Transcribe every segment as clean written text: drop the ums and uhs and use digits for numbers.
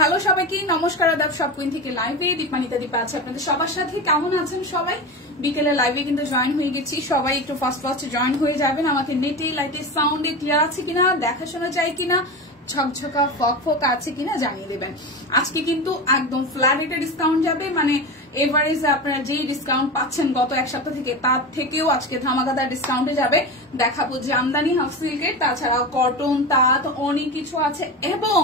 Hello সবাইকে নমস্কার, আদাব। সব কুইন থেকে লাইভে দীপানিতা দীপা আছে আপনাদের সবার সাথে। কেমন আছেন সবাই? বিকেলে লাইভে কিন্তু জয়েন হয়ে গেছি। সবাই একটু ফার্স্ট জয়েন হয়ে যাবেন। আমাকে নেটে লাইটে সাউন্ডে ক্লিয়ার আছে কিনা, দেখাশোনা যায় কিনা, ঝকঝকা ফক আছে কিনা জানিয়ে দেবেন। আজকে কিন্তু একদম ফ্ল্যাট রেটে ডিসকাউন্ট যাবে, মানে এভারেজ আপনারা যেই ডিসকাউন্ট পাচ্ছেন গত এক সপ্তাহ থেকে তার থেকেও আজকে ধামাকাদার ডিসকাউন্টে যাবে। দেখাবো জামদানি হাফ সিল্কের, তাছাড়াও কটন, তাঁত অনেক কিছু আছে। এবং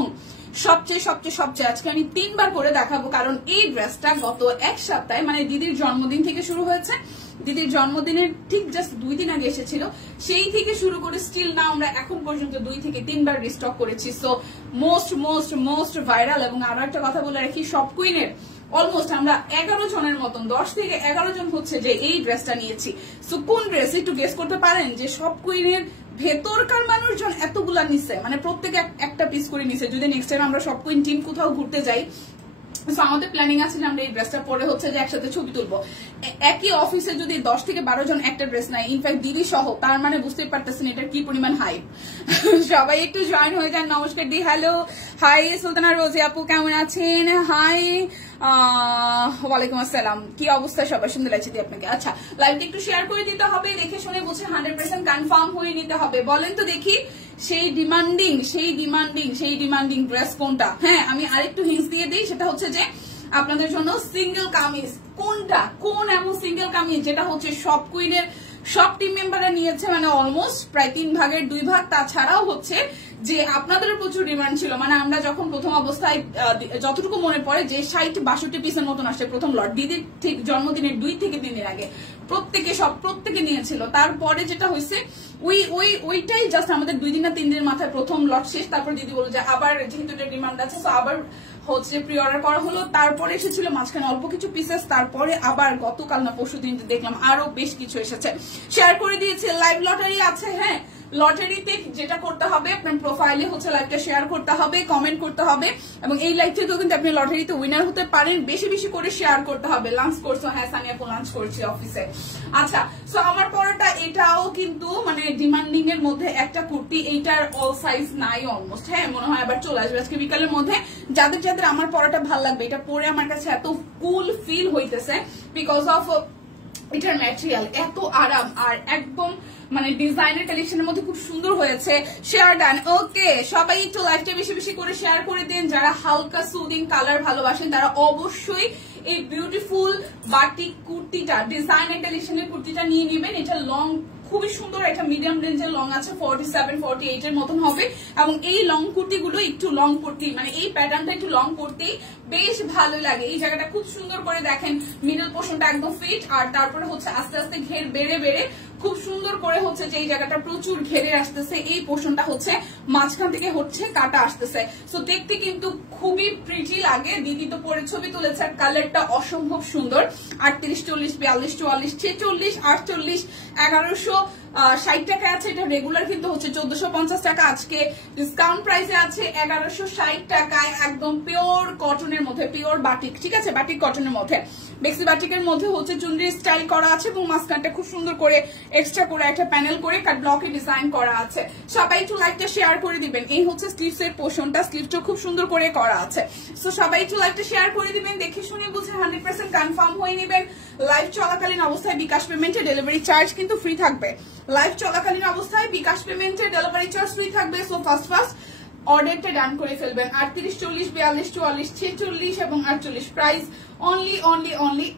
সবচেয়ে আজকে আমি 3 বার করে দেখাবো, কারণ এই ড্রেসটা গত এক সপ্তাহে মানে দিদির জন্মদিন থেকে শুরু হয়েছে। দিদির জন্মদিনের ঠিক জাস্ট 2 দিন আগে এসেছিল, সেই থেকে শুরু করে স্টিল না আমরা এখন পর্যন্ত 2 থেকে 3 বার রিস্টক করেছি। So most viral. এবং আরো একটা কথা বলে রাখি, সব কুইনের অলমোস্ট আমরা 11 জনের মতন, 10 থেকে 11 জন হচ্ছে যে এই ড্রেসটা নিয়েছি। সো কোন ড্রেস একটু গেস করতে পারেন যে সব কুইনের ভেতরকার মানুষজন এতগুলা নিছে, মানে প্রত্যেকে একটা পিস করে নিছে। যদি নেক্সট টাইম আমরা সব কুইন টিম কোথাও ঘুরতে যাই, আমাদের প্ল্যানিং আছে যে আমরা এই ড্রেসটা পরে হচ্ছে যে একসাথে ছবি তুলবো। একই অফিসে যদি 10 থেকে 12 জন একটা ড্রেস নেয়, ইনফ্যাক্ট দিদি সহ, তার মানে বুঝতেই পারতেছেন এটার কি পরিমাণ হাইপ। সবাই একটু জয়েন হয়ে যান। নমস্কার দি, হ্যালো, হাই সুলতানা রোজি আপু, কেমন আছেন? হাই, ওয়ালাইকুম আসসালাম। কি অবস্থা সবার? সুন্দর লাগছে দি আপনাকে। আচ্ছা, লাইভটা একটু শেয়ার করে দিতে হবে, দেখে শুনে বুঝে 100% কনফার্ম হয়ে নিতে হবে। বলেন তো দেখি সেই ডিমান্ডিং ড্রেস কোনটা? হ্যাঁ, আমি আরেকটু হিন্টস দিয়ে দিই, সেটা হচ্ছে যে আপনাদের জন্য সিঙ্গেল কামিজ কোনটা, কোন এমন সিঙ্গেল কামিজ যেটা হচ্ছে সব কুইনের সব টিম মেম্বাররা নিয়েছে, মানে অলমোস্ট প্রায় 3 ভাগের 2 ভাগ। তাছাড়াও হচ্ছে যে আপনাদের প্রচুর ডিমান্ড ছিল, মানে আমরা যখন প্রথম অবস্থায় যতটুকু মনে পড়ে যে 60-62 পিসের মতন আসছে প্রথম লট, দিদির ঠিক জন্মদিনের 2 থেকে 3 দিন আগে প্রত্যেকে নিয়েছিল। তারপরে যেটা হয়েছে ওইটাই জাস্ট আমাদের 2 দিন না 3 দিনের মাথায় প্রথম লট শেষ। তারপর দিদি বলল যে আবার যেহেতু এটা ডিমান্ড আছে, তো আবার হচ্ছে প্রি অর্ডার করা হলো। তারপরে এসেছিল মাঝখানে অল্প কিছু পিসেস, তারপরে আবার গতকাল না পরশু দিন দেখলাম আরো বেশ কিছু এসেছে। শেয়ার করে দিয়েছে। লাইভ লটারি আছে। হ্যাঁ, লটারিতে যেটা করতে হবে, আপনার প্রোফাইলে হচ্ছে লাইভটা শেয়ার করতে হবে, কমেন্ট করতে হবে, এবং এই লাইভ থেকেও কিন্তু আপনি লটারিতে উইনার হতে পারেন। বেশি বেশি করে শেয়ার করতে হবে। লাঞ্চ করছো? হ্যাঁ সানিয়া আপু, লাঞ্চ করছি অফিসে। আচ্ছা, সো আমার পরটা এটাও কিন্তু মানে ডিমান্ডিং এর মধ্যে একটা কুর্তি, এইটার অল সাইজ নাই অলমোস্ট। হ্যাঁ, মনে হয় আবার চলে আসবে আজকে বিকালের মধ্যে। যাদের আমার পরটা ভালো লাগবে, এটা পরে আমার কাছে এত কুল ফিল হইতেছে বিকজ অফ এটার ম্যাটেরিয়াল এত আরাম, আর একদম মানে ডিজাইনের কালেকশনের মধ্যে খুব সুন্দর হয়েছে। Share done. ওকে, সবাই একটু লাইভটা বেশি বেশি করে শেয়ার করে দেন। যারা হালকা সুদিং কালার ভালোবাসেন তারা অবশ্যই এই বিউটিফুল বাটিক কুর্তিটা, ডিজাইনের কালেকশনের কুর্তিটা নিয়ে নেবেন। এটা লং খুবই সুন্দর, এটা মিডিয়াম রেঞ্জের লং আছে, 47-48 এর মতন হবে। এবং এই লং কুর্তিগুলো একটু লং পড়তেই, মানে এই প্যাটার্নটা একটু লং পড়তেই বেশ ভালো লাগে। এই জায়গাটা খুব সুন্দর করে দেখেন, মিডল পোর্শনটা একদম ফিট, আর তারপরে হচ্ছে আস্তে আস্তে ঘের বেড়ে খুব সুন্দর করে হচ্ছে যে এই জায়গাটা প্রচুর ঘেরে আসতেছে, এই পোর্শনটা হচ্ছে মাঝখান থেকে হচ্ছে কাটা আসতেছে। সো দেখতে কিন্তু খুবই প্রিটি লাগে। দিদি তো পরে ছবি তুলেছে, আর কালারটা অসম্ভব সুন্দর। 38, 40, 42, 44, 46, 48, 1160 টাকা আছে। এটা রেগুলার কিন্তু হচ্ছে 1450 টাকা। আজকে ডিসকাউন্ট প্রাইসে আছে 1160 টাকায়, একদম পিওর কটনের মধ্যে, পিওর বাটিক। ঠিক আছে, বাটিক কটনের মধ্যে, বেক্সি বাটিকের মধ্যে হচ্ছে চুনরি স্টাইল করা আছে, এবং মাঝখানটা খুব সুন্দর করে এক্সট্রা করে একটা প্যানেল করে কাট ব্লকে ডিজাইন করা আছে। সবাই একটু লাইভটা শেয়ার করে দিবেন। এই হচ্ছে স্লিভস এর পোর্শনটা, স্লিভটা খুব সুন্দর করে করা আছে। সো সবাই একটু লাইভটা শেয়ার করে দিবেন, দেখে শুনে বুঝে 100% কনফার্ম হয়ে নেবেন। লাইভ চলাকালীন অবস্থায় বিকাশ পেমেন্টে ডেলিভারি চার্জ কিন্তু ফ্রি থাকবে। লাইভ চলাকালীন অবস্থায় বিকাশ পেমেন্টে ডেলিভারি চার্জ ফ্রি থাকবে। সো ফার্স্ট অর্ডারটা ডান করে ফেলবেন। 38, 40, 42, 44, 46 এবং 48 প্রাইস অনলি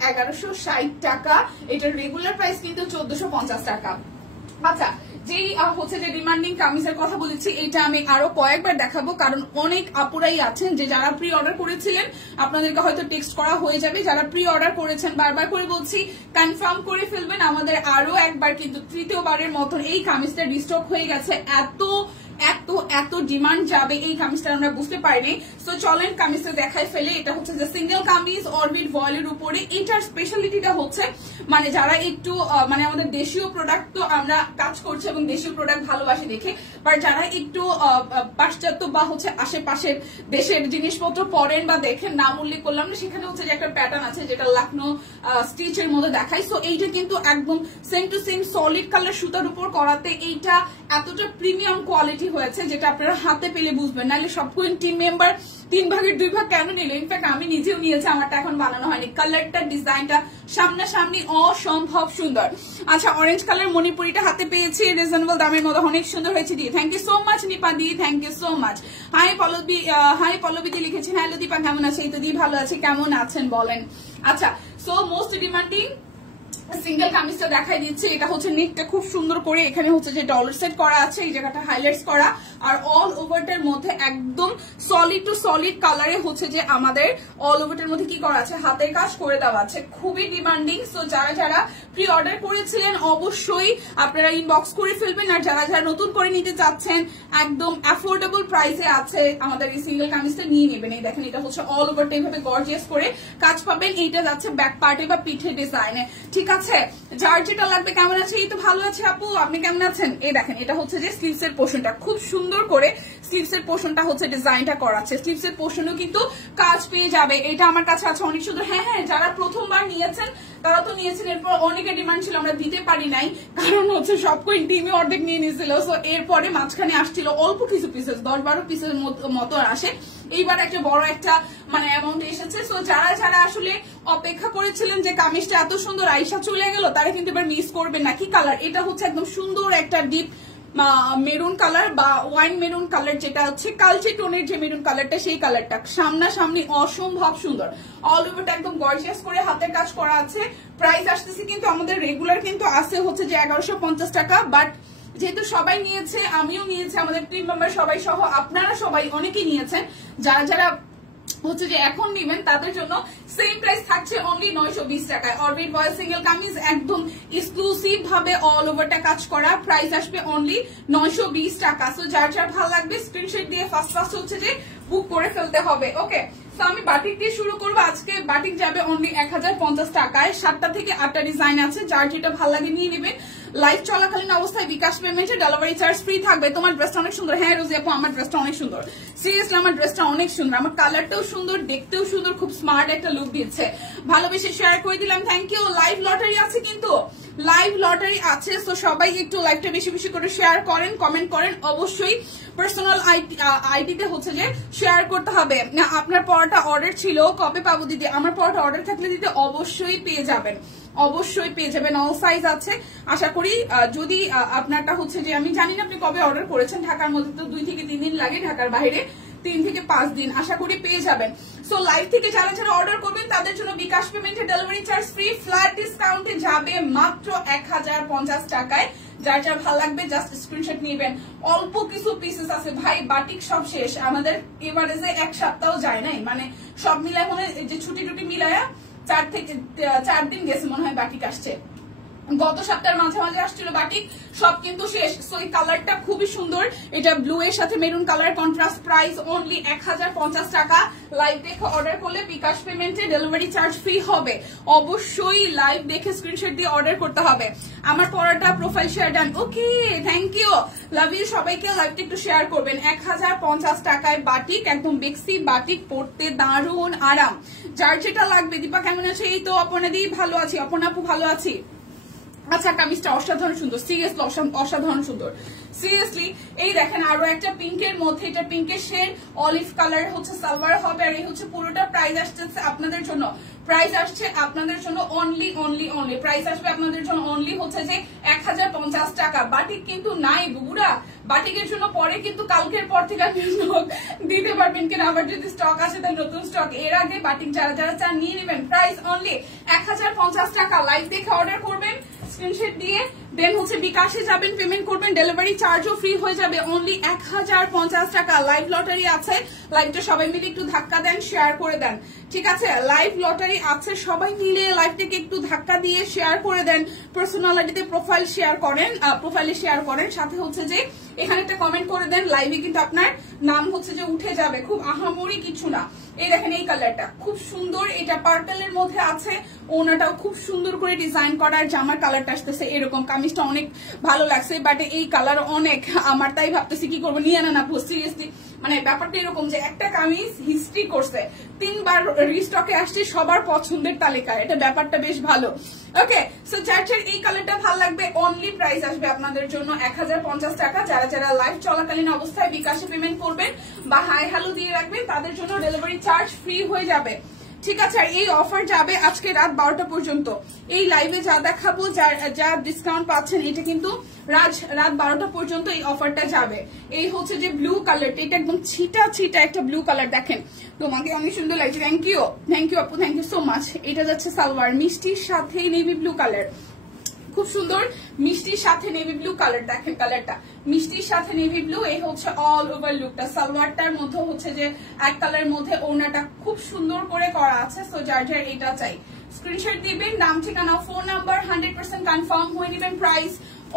1160 টাকা। এটার রেগুলার প্রাইস কিন্তু 1450 টাকা। আচ্ছা, যেই হচ্ছে যে ডিমান্ডিং কামিজের কথা বলেছি, এটা আমি আরো কয়েকবার দেখাবো, কারণ অনেক আপুরাই আছেন যে যারা প্রি অর্ডার করেছিলেন, আপনাদেরকে হয়তো টেক্সট করা হয়ে যাবে। যারা প্রি অর্ডার করেছেন বারবার করে বলছি কনফার্ম করে ফেলবেন। আমাদের আরো একবার কিন্তু তৃতীয়বারের মতন এই কামিজটা রিস্টক হয়ে গেছে। এত এত এত ডিমান্ড যাবে এই কামিজটা আমরা বুঝতে পারিনি। সো চলেন কামিজটা দেখাই ফেলে। এটা হচ্ছে যে সিঙ্গেল কামিজ অরবিট ভয়েলের উপরে। এটার স্পেশালিটিটা হচ্ছে মানে যারা একটু মানে আমাদের দেশীয় প্রোডাক্ট তো আমরা কাজ করছি এবং দেশীয় প্রোডাক্ট ভালোবাসি দেখে, বাট যারা একটু পাশ্চাত্য বা হচ্ছে আশেপাশের দেশের জিনিসপত্র পরেন বা দেখেন, নাম উল্লেখ করলাম না, সেখানে হচ্ছে যে একটা প্যাটার্ন আছে যেটা লাকনো স্টিচের মধ্যে দেখাই। সো এইটা কিন্তু একদম same to same solid colour সুতার উপর করাতে এইটা এতটা প্রিমিয়াম কোয়ালিটি হয়েছে যেটা আপনারা হাতে পেলে বুঝবেন। নাহলে সব কোয়েন টিম মেম্বার 3 ভাগের 2 ভাগ কেন নিল? ইনফ্যাক্ট আমি নিজেও নিয়েছি, আমারটা এখন বানানো হয়নি। কালারটা ডিজাইনটা সামনাসামনি অসম্ভব সুন্দর। আচ্ছা, অরেঞ্জ কালার মণিপুরিটা হাতে পেয়েছি রিজনেবল দামের মধ্যে, অনেক সুন্দর হয়েছে দিয়ে। Thank you so much Nipa di, thank you so much. Hi Pallavi di লিখেছেন, হ্যালো দীপা কেমন আছে? এই তো দি ভালো আছে, কেমন আছেন বলেন? আচ্ছা, সো মোস্ট ডিমান্ডিং সিঙ্গেল কামিজটা দেখাই দিচ্ছে। এটা হচ্ছে নেকটা খুব সুন্দর করে এখানে হচ্ছে যে ডলার সেট করা আছে, এই জায়গাটা হাইলাইটস করা, আর অল ওভারটার মধ্যে একদম সলিড টু সলিড কালারে হচ্ছে যে আমাদের অল ওভারটার মধ্যে কি করা আছে, হাতের কাজ করে দেওয়া আছে। খুবই ডিমান্ডিং। সো যারা যারা প্রি অর্ডার করেছিলেন অবশ্যই আপনারা ইনবক্স করে ফেলবেন, আর যারা যারা নতুন করে নিতে চাচ্ছেন একদম অ্যাফোর্ডেবল প্রাইসে আছে আমাদের এই সিঙ্গেল কামিজটা নিয়ে নেবেন। এই দেখেন, এটা হচ্ছে অল ওভারটা এইভাবে গর্জিয়াস করে কাজ পাবেন। এইটা যাচ্ছে ব্যাক পার্টে বা পিঠে ডিজাইনে, ঠিক আছে? যার যেটা লাগবে। কেমন আছে? এই তো ভালো আছে আপু, আপনি কেমন আছেন? এই দেখেন, এটা হচ্ছে যে স্লিভস এর পোর্শনটা, খুব সুন্দর করে স্লিভস এর পোর্শনটা হচ্ছে ডিজাইনটা করা আছে। স্লিভস এর পোর্শনও কিন্তু কাজ পেয়ে যাবে। এটা আমার কাছে আছে অনেক সুন্দর। হ্যাঁ হ্যাঁ, যারা প্রথমবার নিয়েছেন তারা তো নিয়েছেন, এরপর অনেকের ডিমান্ড ছিল, আমরা দিতে পারি নাই, কারণ হচ্ছে সব কোই টিমে অর্ধেক নিয়ে নিয়েছিল। সো এরপরে মাঝখানে আসছিল অল্প কিছু পিসেস, 10-12 পিসের মতো আসে। এইবার একটা বড় একটা মানে অ্যামাউন্ট এসেছে। সো যারা যারা আসলে অপেক্ষা করেছিলেন যে কামিজটা এত সুন্দর আইসা চলে গেল, তারা কিন্তু এবার মিস করবেন না। কি কালার? এটা হচ্ছে একদম সুন্দর একটা ডিপ মেরুন কালার বা ওয়াইন মেরুন কালার, যেটা হচ্ছে কালচে টোনের যে মেরুন কালারটা, সেই কালারটা সামনাসামনি অসম্ভব সুন্দর। অল ওভারটা একদম গর্জিয়াস করে হাতের কাজ করা আছে। প্রাইস আসতেছে কিন্তু আমাদের রেগুলার কিন্তু আছে হচ্ছে যে 1150 টাকা, বাট যেহেতু সবাই নিয়েছে, আমিও নিয়েছি, আমাদের টিম মেম্বার সবাই সহ আপনারা সবাই অনেকেই নিয়েছেন, যারা যারা হচ্ছে যে এখন নিবেন তাদের জন্য সেম প্রাইস থাকছে অনলি 920 টাকায়। অরবিট ভয়েল সিঙ্গেল কামিজ একদম এক্সক্লুসিভ ভাবে অল ওভারটা কাজ করা, প্রাইস আসবে অনলি 920 টাকা। সো যার যার ভালো লাগবে স্ক্রিনশট দিয়ে ফার্স্ট হচ্ছে যে বুক করে ফেলতে হবে। ওকে, তো আমি বাটিক দিয়ে শুরু করবো। আজকে বাটিক যাবে অনলি 1050 টাকায়। 7টা থেকে 8টা ডিজাইন আছে, যার যেটা ভালো লাগে নিয়ে নেবেন। লাইভ চলাকালীন অবস্থায় বিকাশ পেমেন্টে ডেলিভারি চার্জ ফ্রি থাকবে। তোমার ড্রেসটা অনেক সুন্দর। হ্যাঁ রোজি আপু, আমার ড্রেসটা অনেক সুন্দর, সিরিয়াসলি আমার ড্রেসটা অনেক সুন্দর, আমার কালারটাও সুন্দর, দেখতেও সুন্দর, খুব স্মার্ট একটা লুক দিচ্ছে। ভালোবেসে শেয়ার করে দিলাম, থ্যাংক ইউ। লাইভ লটারি আছে কিন্তু, লাইভ লটারি আছে। সো সবাই একটু লাইভটা বেশি বেশি করে শেয়ার করেন, কমেন্ট করেন। অবশ্যই পার্সোনাল আইডিতে হচ্ছে যে শেয়ার করতে হবে। আপনার পড়াটা অর্ডার ছিল, কবে পাবো দিদি? আমার পড়াটা অর্ডার থাকলে দিদি অবশ্যই পেয়ে যাবেন, অবশ্যই পেয়ে যাবেন। অল সাইজ আছে আশা করি। যদি আপনারটা হচ্ছে যে আমি জানি না আপনি কবে অর্ডার করেছেন, ঢাকার মধ্যে তো 2 থেকে 3 দিন লাগে, ঢাকার বাইরে 3 থেকে 5 দিন, আশা করি পেয়ে যাবেন। সো লাইভ থেকে যারা যারা অর্ডার করবেন তাদের জন্য বিকাশ পেমেন্টে ডেলিভারি চার্জ ফ্রি, ফ্ল্যাট ডিসকাউন্টে যাবে মাত্র 1050 টাকায়। যার যার ভালো লাগবে জাস্ট স্ক্রিনশট নিবেন। অল্প কিছু পিসেস আছে ভাই, বাটিক সব শেষ আমাদের। এবারে যে 1 সপ্তাহ যায় নাই, মানে সব মিলায় মনে যে ছুটি টুটি মিলায়া 4 থেকে 4 দিন গেছে মনে হয় বাটিক আসছে। গত সপ্তাহের মাঝামাঝি আসছিল বাটিক, সব কিন্তু শেষ। সো এই কালারটা খুবই সুন্দর, এটা ব্লু এর সাথে maroon colour contrast, price only 1050 টাকা। লাইভ দেখে অর্ডার করলে বিকাশ পেমেন্টে ডেলিভারি চার্জ ফ্রি হবে। অবশ্যই লাইভ দেখে স্ক্রিনশট দিয়ে অর্ডার করতে হবে। আমার পড়াটা profile share done. Okay, thank you, love you. সবাইকে লাইভটা একটু শেয়ার করবেন। 1050 টাকায় বাটিক, একদম বেক্সি বাটিক, পড়তে দারুণ আরাম। যার যেটা লাগবে। দীপা কেমন আছে? এই তো অপর্ণা দি ভালো আছি, অপর্ণা আপু ভালো আছি। আচ্ছা, কামিজটা অসাধারণ সুন্দর, সিরিয়াসলি অসাধারণ সুন্দর, সিরিয়াসলি। এই দেখেন আরো একটা পিঙ্কের মধ্যে, এটা পিঙ্কের শেড, অলিভ কালার হচ্ছে সালোয়ার হবে, আর এই হচ্ছে পুরোটা। প্রাইস আসছে আপনাদের জন্য, প্রাইস আসছে আপনাদের জন্য অনলি প্রাইস আসবে আপনাদের জন্য অনলি হচ্ছে যে 1050 টাকা। বাটিক কিন্তু নাই বুবুরা, বাটিকের জন্য পরে কিন্তু কালকের পর থেকে আপনি দিতে পারবেন কিনা, আবার যদি স্টক আসে তাই নতুন স্টক। এর আগে বাটিক যারা যারা চান নিয়ে নেবেন। প্রাইস অনলি 1050 টাকা। লাইভ দেখে অর্ডার করবেন, স্ক্রিনশট দিয়ে দেন হচ্ছে বিকাশে যাবেন, পেমেন্ট করবেন, ডেলিভারি চার্জও ফ্রি হয়ে যাবে অনলি 1050 টাকা। লাইভ লটারি আছে, লাইভটা সবাই মিলে একটু ধাক্কা দেন, শেয়ার করে দেন, ঠিক আছে? লাইভ লটারি আছে, সবাই মিলে লাইভটাকে একটু ধাক্কা দিয়ে শেয়ার করে দেন, পার্সোনালিটিতে প্রোফাইলে শেয়ার করেন, সাথে হচ্ছে যে এখানে একটা কমেন্ট করে দেন। লাইভে কিন্তু আপনার নাম হচ্ছে যে উঠে যাবে, খুব আহামরি কিছু না। এই দেখেন এই কালারটা খুব সুন্দর, এটা পার্পেলের মধ্যে আছে, ওনাটাও খুব সুন্দর করে ডিজাইন করা, আর জামার কালারটা আসতেছে এরকম। কামিজটা অনেক ভালো লাগছে, বাট এই কালার অনেক আমার, তাই ভাবতেছি কি করবো, নিয়ে না সিরিয়াসলি। মানে ব্যাপারটা এরকম যে একটা কামিজ হিস্ট্রি করছে, 3বার রিস্টকে আসছে সবার পছন্দের তালিকায়, এটা ব্যাপারটা বেশ ভালো। ওকে, সো যার এই কালারটা ভালো লাগবে, অনলি প্রাইস আসবে আপনাদের জন্য 1050 টাকা। যারা যারা লাইভ চলাকালীন অবস্থায় বিকাশে পেমেন্ট করবেন বা হাই হ্যালো দিয়ে রাখবেন, তাদের জন্য ডেলিভারি চার্জ ফ্রি হয়ে যাবে, ঠিক আছে? আর এই অফার যাবে আজকে রাত 12টা পর্যন্ত। এই লাইভে যা দেখাবো, যা ডিসকাউন্ট পাচ্ছেন, এটা কিন্তু রাত 12টা পর্যন্ত এই অফারটা যাবে। এই হচ্ছে যে ব্লু কালারটা, এটা একদম ছিটা একটা ব্লু কালার, দেখেন তোমাকে অনেক সুন্দর লাগছে। থ্যাংক ইউ আপু, থ্যাংক ইউ সো মাচ। এটা যাচ্ছে সালোয়ার, মিষ্টির সাথে নেভি ব্লু কালার, খুব সুন্দর মিষ্টির সাথে নেভি ব্লু কালার, দেখেন কালারটা মিষ্টির সাথে নেভি ব্লু। এই হচ্ছে অল ওভার লুকটা, সালোয়ারটার মধ্যে হচ্ছে যে এক কালারের মধ্যে ওড়নাটা খুব সুন্দর করে করা আছে। সো যার এটা চাই স্ক্রিনশট দিবেন, নাম ঠিকানা ফোন নাম্বার 100% কনফার্ম হয়ে নেবেন। প্রাইস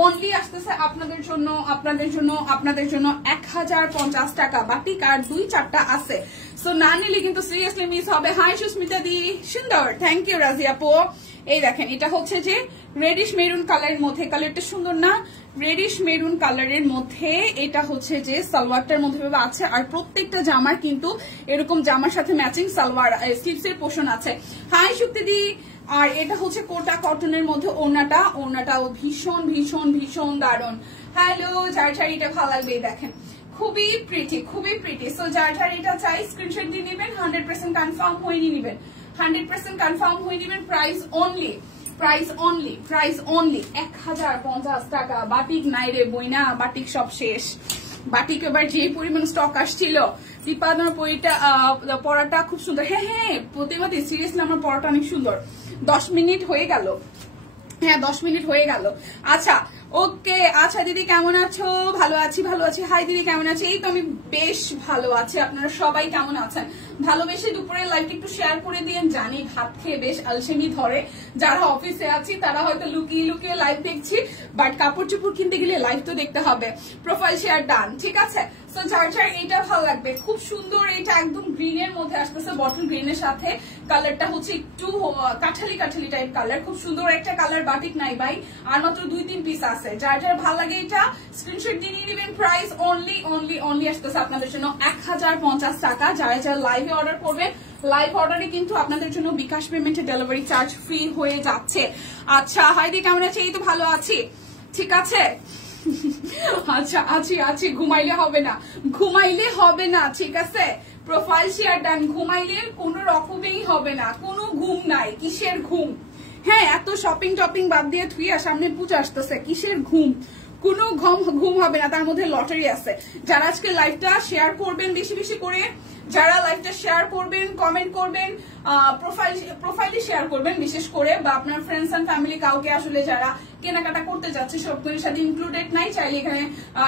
অনলি আসতেছে আপনাদের জন্য 1050 টাকা। বাটিক আর 2-4টা আছে, সো না নিলে কিন্তু সিরিয়াসলি মিস হবে। হাই সুস্মিতা দি, সুন্দর, থ্যাংক ইউ রাজিয়া আপু। এই দেখেন এটা হচ্ছে যে রেডিশ মেরুন কালারের মধ্যে, কালারটা সুন্দর না? রেডিশ মেরুন কালারের মধ্যে এটা হচ্ছে যে সালোয়ারটার মধ্যে আছে, আর প্রত্যেকটা জামার কিন্তু এরকম জামার সাথে ম্যাচিং সালোয়ার স্লিভসের পোর্শন আছে। হাই শক্তি দি। আর এটা হচ্ছে কোটা কটনের মধ্যে ওড়নাটাও ভীষণ ভীষণ ভীষণ দারুণ। হ্যালো, যার এটা ভালো লাগবে, দেখেন খুবই প্রিটি। সো যার এটা চাই স্ক্রিনশট দিয়ে নেবেন, 100% কনফার্ম হয়ে নেবেন, 100% কনফার্ম হয়ে নেবেন। প্রাইস অনলি 1050 টাকা। বাটিক নাই রে বইনা, বাটিক সব শেষ। বাটিক এবার যে পরিমাণ স্টক আসছিল, দীপাদন পড়াটা খুব সুন্দর। হ্যাঁ প্রতিবাদী, সিরিয়াসলি আমার পড়াটা অনেক সুন্দর। 10 মিনিট হয়ে গেল, হ্যাঁ 10 মিনিট হয়ে গেল। আচ্ছা ওকে, আচ্ছা দিদি কেমন আছো? ভালো আছি। হাই দিদি কেমন আছে? এই তো আমি বেশ ভালো আছি। আপনারা সবাই কেমন আছেন? ভালোবেসে দুপুরের লাইভটা একটু শেয়ার করে দিয়েন। জানি ভাত খেয়ে বেশ আলসেমি ধরে, যারা অফিসে আছি তারা হয়তো লুকিয়ে লাইভ দেখছি, বাট কাপড় চোপড় কিনতে গেলে লাইভ তো দেখতে হবে। প্রোফাইল শেয়ার ডান, ঠিক আছে? সো যার এইটা ভালো লাগবে, খুব সুন্দর। এটা একদম গ্রিনের মধ্যে আসতেছে, বটল গ্রিনের সাথে কালারটা হচ্ছে একটু কাঠালি টাইপ কালার, খুব সুন্দর একটা কালার। বাটিক নাই ভাই, আর মাত্র 2-3 পিস আছে। যার ভালো লাগে এটা স্ক্রিনশট দিয়ে নিয়ে নেবেন। প্রাইস অনলি আসতেছে আপনাদের জন্য 1050 টাকা। যারা লাইভে অর্ডার করবেন, লাইভ অর্ডারে কিন্তু আপনাদের জন্য বিকাশ পেমেন্টে ডেলিভারি চার্জ ফ্রি হয়ে যাচ্ছে। আচ্ছা হাইদি কেমন আছে? এই তো ভালো আছি, ঠিক আছে। আচ্ছা আছি। ঘুমাইলে হবে না, ঠিক আছে? প্রোফাইল শেয়ার ডান। ঘুমাইলে কোনো রকমেই হবে না, কোনো ঘুম নাই। কিসের ঘুম? হ্যাঁ, এত শপিং টপিং বাদ দিয়ে থুইয়া সামনে পুজো আসতেছে, কিসের ঘুম? কোনো ঘুম হবে না। তার মধ্যে লটারি আছে। যারা আজকে লাইভটা শেয়ার করবেন বেশি বেশি করে, যারা লাইভটা শেয়ার করবেন, কমেন্ট করবেন, প্রোফাইলে শেয়ার করবেন বিশেষ করে, বা আপনার ফ্রেন্ডস এন্ড ফ্যামিলি কাউকে আসলে যারা কেনাকাটা করতে যাচ্ছে, সবগুলোর সাথে ইনক্লুডেড নাই, চাইলে এখানে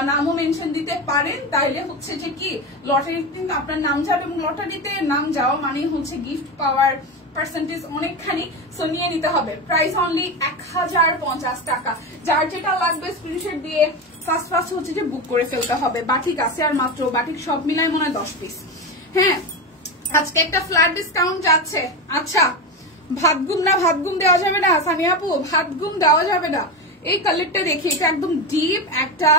নামও মেনশন দিতে পারেন। তাইলে হচ্ছে যে কি লটারি কিন্তু আপনার নাম যাবে, এবং লটারিতে নাম যাওয়া মানে হচ্ছে গিফট পাওয়ার পার্সেন্টেজ অনেকখানি, সো নিয়ে নিতে হবে। প্রাইস অনলি 1050 টাকা। যার যেটা লাগবে স্ক্রিনশট দিয়ে ফার্স্ট হচ্ছে যে বুক করে ফেলতে হবে। বাটিক আছে আর মাত্র, বাটিক সব মিলাই মনে হয় 10 পিস। হ্যাঁ, আজকে একটা ফ্ল্যাট ডিসকাউন্ট যাচ্ছে। আচ্ছা, ভাত ঘুম দেওয়া যাবে না সানিয়া আপু, ভাত ঘুম দেওয়া যাবে না। এই কালারটা দেখি, এটা একদম ডিপ একটা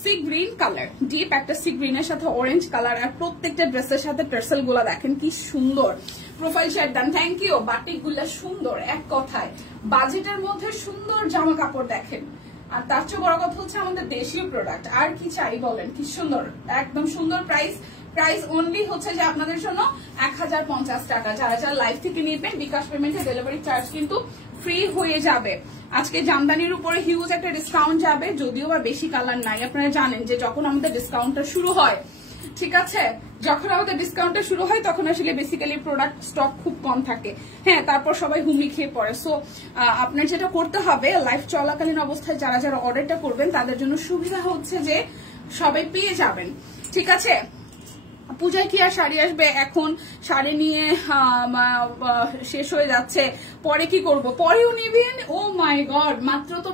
সি গ্রিন কালার, ডিপ একটা সি গ্রিনের সাথে অরেঞ্জ কালার, আর প্রত্যেকটা ড্রেসের সাথে টার্সেল গুলা দেখেন কি সুন্দর। Profile share done, thank you. Batik গুলা সুন্দর, এক কথায় বাজেটের মধ্যে সুন্দর জামা কাপড় দেখেন। আর তার চেয়ে বড় কথা হচ্ছে আমাদের দেশীয় প্রোডাক্ট, আর কি চাই বলেন? কি সুন্দর, একদম সুন্দর। প্রাইস অনলি হচ্ছে যে আপনাদের জন্য 1050 টাকা। যারা লাইভ থেকে নিবেন, বিকাশ পেমেন্টে ডেলিভারি চার্জ কিন্তু ফ্রি হয়ে যাবে। আজকে জামদানির উপরে হিউজ একটা ডিসকাউন্ট যাবে, যদিও বা বেশি কালার নাই। আপনারা জানেন যে যখন আমাদের ডিসকাউন্টটা শুরু হয় ঠিক আছে, যখন আমাদের ডিসকাউন্টটা শুরু হয় তখন আসলে বেসিক্যালি প্রোডাক্ট স্টক খুব কম থাকে। হ্যাঁ, তারপর সবাই হুমড়ি খেয়ে পড়ে। সো আপনার যেটা করতে হবে, লাইভ চলাকালীন অবস্থায় যারা যারা অর্ডারটা করবেন তাদের জন্য সুবিধা হচ্ছে যে সবাই পেয়ে যাবেন। ঠিক আছে, পূজায় কি আর শাড়ি আসবে? এখন শাড়ি নিয়ে শেষ হয়ে যাচ্ছে, পরে কি করব? পরেও নেবেন? ও মাই গড, মাত্র তো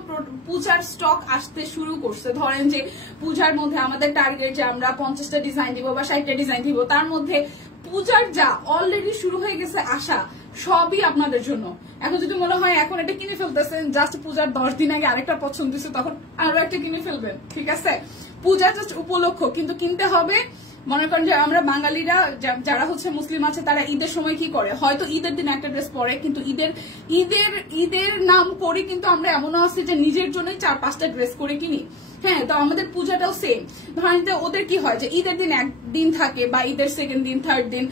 পূজার স্টক আসতে শুরু করছে। ধরেন যে পূজার মধ্যে আমাদের টার্গেট যে আমরা 50টা ডিজাইন দিব বা 60টা ডিজাইন দিব, তার মধ্যে পূজার যা অলরেডি শুরু হয়ে গেছে আসা সবই আপনাদের জন্য। এখন যদি মনে হয় এখন এটা কিনে ফেলতেছেন, জাস্ট পূজার 10 দিন আগে আরেকটা পছন্দ হয়েছে তখন আরো একটা কিনে ফেলবেন। ঠিক আছে, পূজা জাস্ট উপলক্ষ, কিন্তু কিনতে হবে। মনে করেন যে আমরা বাঙালিরা যারা হচ্ছে মুসলিম আছে তারা ঈদের সময় কি করে, হয়তো ঈদের দিন একটা ড্রেস পরে, কিন্তু ঈদের নাম করে কিন্তু আমরা এমনও আছি যে নিজের জন্যই 4-5টা ড্রেস করে কিনি। হ্যাঁ, তো আমাদের পূজাটাও সেম। ধরেন যে ওদের কি হয় যে ঈদের দিন একদিন থাকে বা ঈদের সেকেন্ড দিন, থার্ড দিন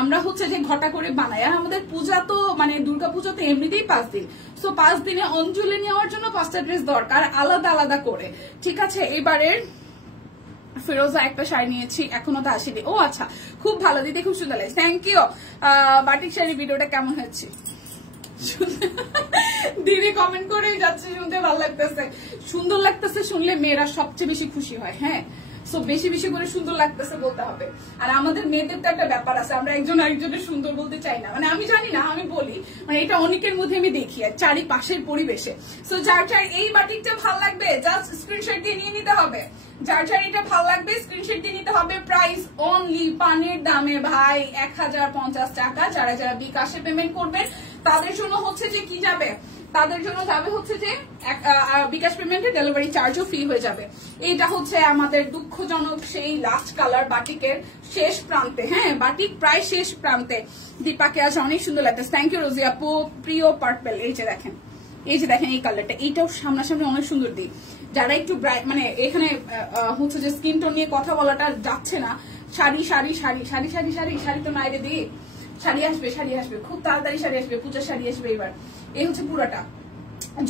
আমরা হচ্ছে যে ঘটা করে বানাই। আর আমাদের পূজা তো দুর্গা পূজা তো এমনিতেই 5 দিন। সো 5 দিনে অঞ্জলি নেওয়ার জন্য 5টা ড্রেস দরকার আলাদা আলাদা করে। ঠিক আছে, এবারের ফিরোজা একটা শাড়ি নিয়েছি, এখনো তো আসেনি। ও আচ্ছা, খুব ভালো দিদি, খুব সুন্দর লাগছে, থ্যাংক ইউ। বাটিক শাড়ি ভিডিওটা কেমন হচ্ছে? দিদি কমেন্ট করেই যাচ্ছে, শুনতে ভালো লাগতেছে। সুন্দর লাগতেছে শুনলে মেয়েরা সবচেয়ে বেশি খুশি হয়। হ্যাঁ, সো বেশি বেশি করে সুন্দর লাগতেছে বলতে হবে। আর আমাদের মেয়েদের তো একটা ব্যাপার আছে, আমরা একজন আরেকজনের সুন্দর বলতে চাই না। আমি জানি না, আমি বলি এটা অনেকের মধ্যে আমি দেখি আর চারিপাশের পরিবেশে। সো যার যার এই বাটিকটা ভালো লাগবে জাস্ট স্ক্রিনশট দিয়ে নিয়ে নিতে হবে। যার যার এটা ভালো লাগবে স্ক্রিনশট দিয়ে নিতে হবে। প্রাইস অনলি পানির দামে ভাই 1050 টাকা। যারা যারা বিকাশে পেমেন্ট করবেন তাদের জন্য হচ্ছে যে কি যাবে, তাদের জন্য যাবে হচ্ছে যে বিকাশ পেমেন্টে ডেলিভারি চার্জও ফ্রি হয়ে যাবে। এইটা হচ্ছে আমাদের দুঃখজনক সেই লাস্ট কালার বাটিকের শেষ প্রান্তে। হ্যাঁ, বাটিক প্রায় শেষ প্রান্তে। দীপাকে আজ অনেক সুন্দর লাগতেছে, থ্যাংক ইউ রোজি আপু। প্রিয় পার্পল, এই যে দেখেন এই কালারটা, এইটাও সামনাসামনি অনেক সুন্দর দিই। যারা একটু এখানে হচ্ছে যে স্কিন টোন নিয়ে কথা বলাটা যাচ্ছে না, শাড়ি শাড়ি শাড়ি শাড়ি শাড়ি শাড়ি শাড়ি তো নাই রে দিই, শাড়ি আসবে খুব তাড়াতাড়ি, শাড়ি আসবে, পূজার শাড়ি আসবে এবার। এই হচ্ছে পুরাটা,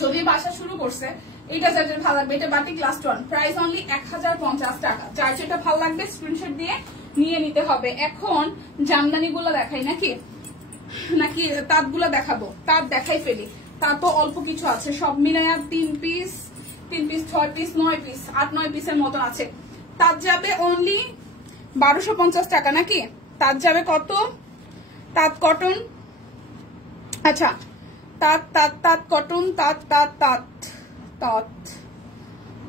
যদি বাসা শুরু করছে। এটা যার যার ভালো লাগবে, এটা batik last one, price only 1050 টাকা। যার যেটা ভালো লাগবে স্ক্রিনশট দিয়ে নিয়ে নিতে হবে। এখন জামদানি গুলো দেখাই নাকি তাঁত গুলো দেখাবো? তাঁত দেখাই ফেলি। তা তো অল্প কিছু আছে, সব মিলাইয়া 3 পিস 6 পিস 9 পিস 8-9 পিসের মতন আছে। তাঁত যাবে অনলি 1250 টাকা নাকি? তাঁত যাবে কত? তাঁত কটন, আচ্ছা তাঁত কটন,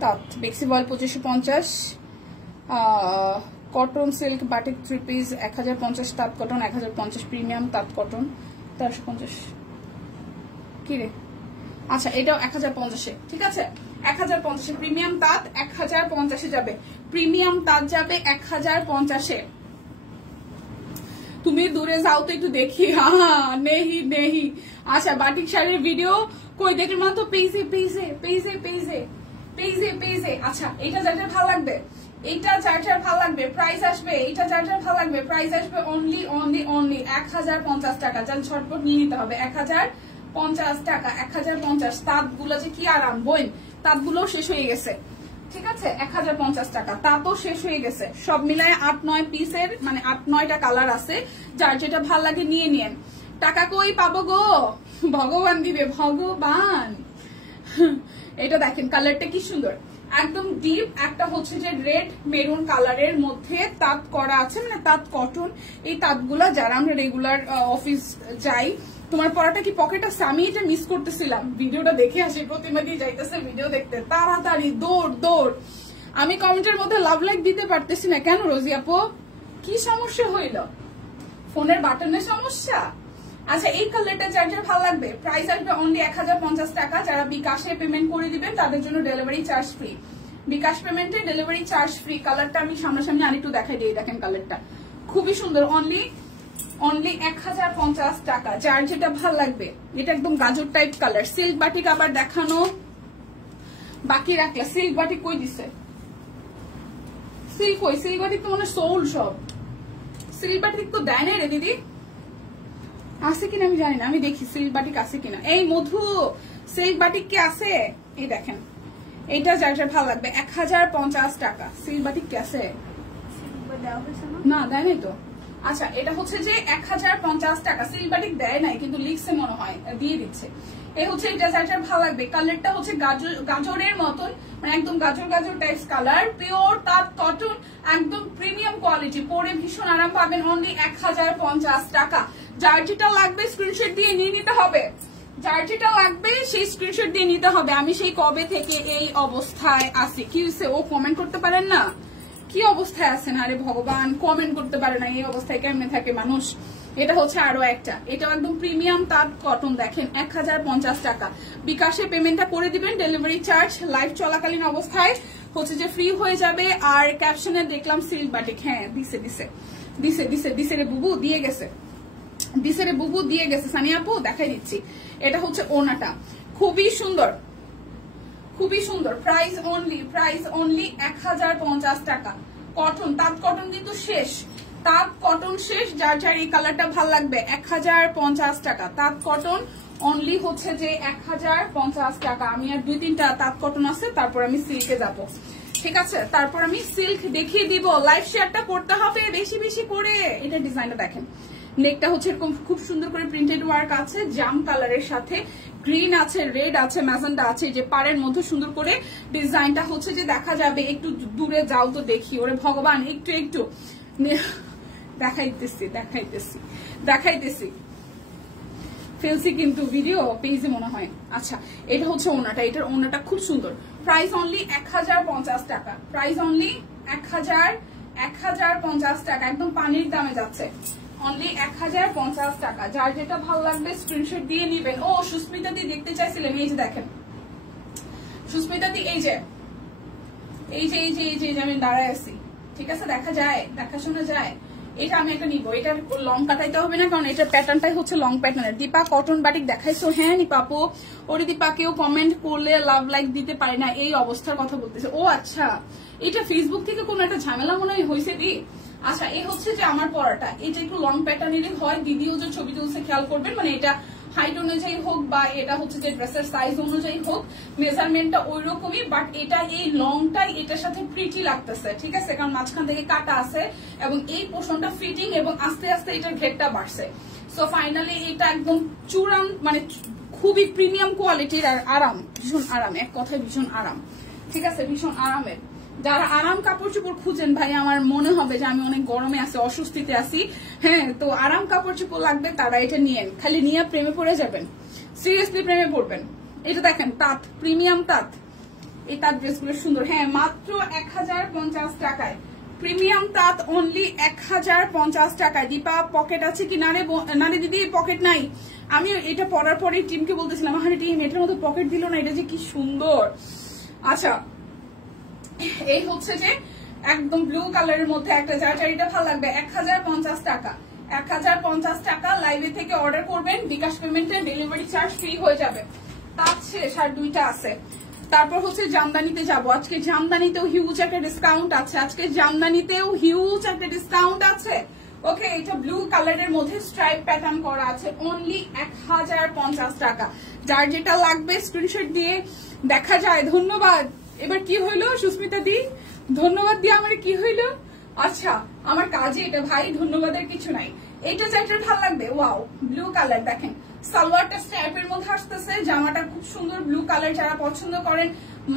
তাঁত বেক্সি voile 2550, cotton silk batik 3 piece 1050, তাঁত কটন 1050, প্রিমিয়াম তাঁত কটন 1350। কি রে, আচ্ছা এটাও 1050। ঠিক আছে, 1050 প্রিমিয়াম তাঁত 1050 যাবে। প্রিমিয়াম তাঁত যাবে 1050। তুমি দূরে যাও তো একটু দেখি। নেহি। আচ্ছা, বাটিক শাড়ির ভিডিও কই দেখলাম না তো, পেজে। আচ্ছা, এটা যার যার ভালো লাগবে, এইটা যার যার ভালো লাগবে প্রাইস আসবে, এইটা যার যার ভালো লাগবে প্রাইস আসবে অনলি 1050 টাকা। যার ঝটপট নিয়ে নিতে হবে 1050 টাকা। 1050। তাঁত গুলো যে কি আরাম বোন, তাঁত গুলো শেষ হয়ে গেছে। ঠিক আছে, 1050 টাকা। তা তো শেষ হয়ে গেছে। সব মিলায় 8-9 পিসের 8-9টা কালার আছে। যার যেটা ভাল লাগে নিয়ে নিন। টাকা কই পাবো গো? ভগবান দিবে, ভগবান। এটা দেখেন কালারটা কি সুন্দর, একদম ডিপ একটা হচ্ছে যে রেড মেরুন কালারের মধ্যে তাঁত করা আছে, তাঁত কটন। এই তাঁতগুলা যারা আমরা রেগুলার অফিস যাই, তোমার পড়াটা কি পকেট আছে? আমি এটা মিস করতেছিলাম, ভিডিওটা দেখে আসি, প্রতিমা দিয়ে যাইতেছে ভিডিও দেখতে, তাড়াতাড়ি দৌড়। আমি কমেন্টের মধ্যে লাভ লাইক দিতে পারতেছি না কেন রোজি আপু? কি সমস্যা হইল? ফোনের বাটনের সমস্যা? আচ্ছা, এই কালারটা যার যার ভালো লাগবে প্রাইস আসবে অনলি 1050 টাকা। যারা বিকাশে পেমেন্ট করে দিবেন তাদের জন্য ডেলিভারি চার্জ ফ্রি। বিকাশ পেমেন্টে ডেলিভারি চার্জ ফ্রি। কালারটা আমি সামনাসামনি আরেকটু দেখাই দিই, দেখেন কালারটা খুবই সুন্দর। অনলি 1050 টাকা। যার যেটা ভাল লাগবে, এটা একদম গাজর টাইপ কালার। সিল্ক বাটিক আবার দেখানো বাকি রাখলা। সিল্ক বাটিক কই দিছে? সিল্ক বাটিক তো মনে সোল সব। সিল্ক বাটিক তো দেয় না রে দিদি, আছে কিনা আমি জানি না, আমি দেখি সিল্ক বাটিক আছে কিনা। এই মধু, সিল্ক বাটিক কি আছে? এই দেখেন, এইটা যার যার ভালো লাগবে 1050 টাকা। সিল্ক বাটিক কি আছে? না দেয় নাই তো। আচ্ছা এটা হচ্ছে যে 1050 টাকা, সিলবাটিক দেয় নাই কিন্তু লিখছে মনে হয়, দিয়ে দিচ্ছে। এই হচ্ছে এটা যেটা ভালো লাগবে, কালারটা হচ্ছে গাজরের মতন, মানে একদম গাজর গাজর টাইপস কালার, পিওর তাঁত কটন, একদম প্রিমিয়াম কোয়ালিটি, পরে ভীষণ আরাম পাবেন। অনলি 1050 টাকা। যার যেটা লাগবে স্ক্রিনশট দিয়ে নিয়ে নিতে হবে, যার যেটা লাগবে সেই স্ক্রিনশট দিয়ে নিতে হবে। আমি সেই কবে থেকে এই অবস্থায় আছি। কি হয়েছে, ও কমেন্ট করতে পারেন না? কি অবস্থায় আছেন? আরে ভগবান, কমেন্ট করতে পারে না, এই অবস্থায় কেমনে থাকে মানুষ? এটা হচ্ছে আরো একটা, এটাও একদম প্রিমিয়াম তাঁত কটন, দেখেন 1050 টাকা। বিকাশে পেমেন্টটা করে দিবেন, ডেলিভারি চার্জ লাইভ চলাকালীন অবস্থায় হচ্ছে যে ফ্রি হয়ে যাবে। আর ক্যাপশনে দেখলাম সিল্ক বাটিক, হ্যাঁ দিছে দিছে দিছে দিছে দিছে রে বুবু, দিয়ে গেছে, দিছে রে বুবু, দিয়ে গেছে। সানিয়া আপু দেখাই দিচ্ছি, এটা হচ্ছে ওনাটা, খুবই সুন্দর, খুবই সুন্দর। প্রাইস অনলি 1050 টাকা। কটন, তাঁত কটন কিন্তু শেষ, তাঁত কটন শেষ। যার যার এই কালারটা ভালো লাগবে 1050 টাকা। তাঁত কটন অনলি হচ্ছে যে 1050 টাকা। আমি আর 2-3টা তাঁত কটন আছে, তারপর আমি সিল্কে যাব, ঠিক আছে? তারপর আমি সিল্ক দেখিয়ে দিব। লাইভ শেয়ারটা করতে হবে বেশি বেশি করে। এটা ডিজাইনটা দেখেন, নেকটা হচ্ছে এরকম খুব সুন্দর করে প্রিন্টেড ওয়ার্ক আছে, জাম কালারের সাথে গ্রিন আছে, রেড আছে, ম্যাজেন্ডা আছে। যে পাড়ের মধ্যে সুন্দর করে ডিজাইনটা হচ্ছে যে দেখা যাবে। একটু দূরে যাও তো দেখি, ওরে ভগবান, একটু একটু দেখাইতেছি দেখাইতেছি দেখাইতেছি, ফেলছি কিন্তু ভিডিও পেজে মনে হয়। আচ্ছা এটা হচ্ছে ওনাটা, এটার ওনাটা খুব সুন্দর। প্রাইস অনলি 1050 টাকা। প্রাইস অনলি 1050 টাকা, একদম পানির দামে যাচ্ছে। অনলি 1050 টাকা। যার যেটা ভালো লাগবে স্ক্রিনশট দিয়ে নিবেন। ও সুস্মিতা দি দেখতে চাইছিলেন, এই যে দেখেন সুস্মিতা দি, এই যে এই যে এই যে এই যে আমি দাঁড়ায় আছি, ঠিক আছে? দেখা যায়, দেখা শোনা যায়। এটা আমি একটা নিবো, এটার লং কাটাইতে হবে না, কারণ এটার প্যাটার্নটাই হচ্ছে লং প্যাটার্নের। দীপা কটন বাটিক দেখাইছো? হ্যাঁ নিপাপো। ওরে দীপা, কেউ কমেন্ট করলে লাভ লাইক দিতে পারে না, এই অবস্থার কথা বলতেছে। ও আচ্ছা, এটা ফেসবুক থেকে কোনো একটা ঝামেলা মনে হয় হয়েছে দি। আচ্ছা এই হচ্ছে যে আমার পরাটা, এটা একটু লং প্যাটার্নেরই হয়। দিদিও যে ছবি তুলছে খেয়াল করবেন, মানে এটা হাইট অনুযায়ী হোক বা এটা হচ্ছে যে ড্রেসের সাইজ অনুযায়ী হোক, মেজারমেন্টটা ওই রকমই, বাট এটা এই লংটাই এটার সাথে প্রিটি লাগতেছে, ঠিক আছে? কারণ মাঝখান থেকে কাটা আছে এবং এই পোর্শনটা ফিটিং এবং আস্তে আস্তে এটার ঘেরটা বাড়ছে। সো ফাইনালি এটা একদম চূড়ান, মানে খুবই প্রিমিয়াম কোয়ালিটির। আর আরাম, ভীষণ আরাম, এক কথায় ভীষণ আরাম, ঠিক আছে? ভীষণ আরামের। যারা আরাম কাপড় চোপড় খুঁজেন, ভাই আমার মনে হবে যে আমি অনেক গরমে আছি, অস্বস্তিতে আছি, হ্যাঁ, তো আরাম কাপড় চোপড় লাগবে, তারা এটা নিয়েন। খালি নিয়ে প্রেমে পড়ে যাবেন, সিরিয়াসলি প্রেমে পড়বেন। এটা দেখেন তাঁত, প্রিমিয়াম তাঁত, এই তাঁত ড্রেসগুলো সুন্দর। হ্যাঁ মাত্র 1050 টাকায় প্রিমিয়াম তাঁত, অনলি 1050 টাকায়। দীপা পকেট আছে কি? না রে দিদি পকেট নাই। আমি এটা পরার পরে টিমকে বলতেছিলাম, আরে টিম এটার মতো পকেট দিল না, এটা যে কি সুন্দর। আচ্ছা এই হচ্ছে যে একদম ব্লু কালারের মধ্যে একটা, যার এটা ভালো লাগবে 1050 টাকা। 1050 টাকা। লাইভে থেকে অর্ডার করবেন, বিকাশ পেমেন্টে ডেলিভারি চার্জ ফ্রি হয়ে যাবে। তার শেষ আর 2টা আছে। তারপর হচ্ছে জামদানিতে যাব। আজকে জামদানিতেও হিউজ একটা ডিসকাউন্ট আছে, আজকে জামদানিতেও হিউজ একটা ডিসকাউন্ট আছে। ওকে, এটা ব্লু কালারের মধ্যে স্ট্রাইপ প্যাটার্ন করা আছে, অনলি 1050 টাকা। যার যেটা লাগবে স্ক্রিনশট দিয়ে দেখা যায়। ধন্যবাদ। এবার কি হইলো সুস্মিতা দি? ধন্যবাদ দিয়ে আমার কি হইলো? আচ্ছা আমার কাজে এটা ভাই, ধন্যবাদের কিছু নাই। এটা যেটা ভালো লাগবে, ওয়াও ব্লু কালার দেখেন, সালোয়ারটা স্ট্রাইপের মধ্যে আসতেছে, জামাটা খুব সুন্দর ব্লু কালার। যারা পছন্দ করেন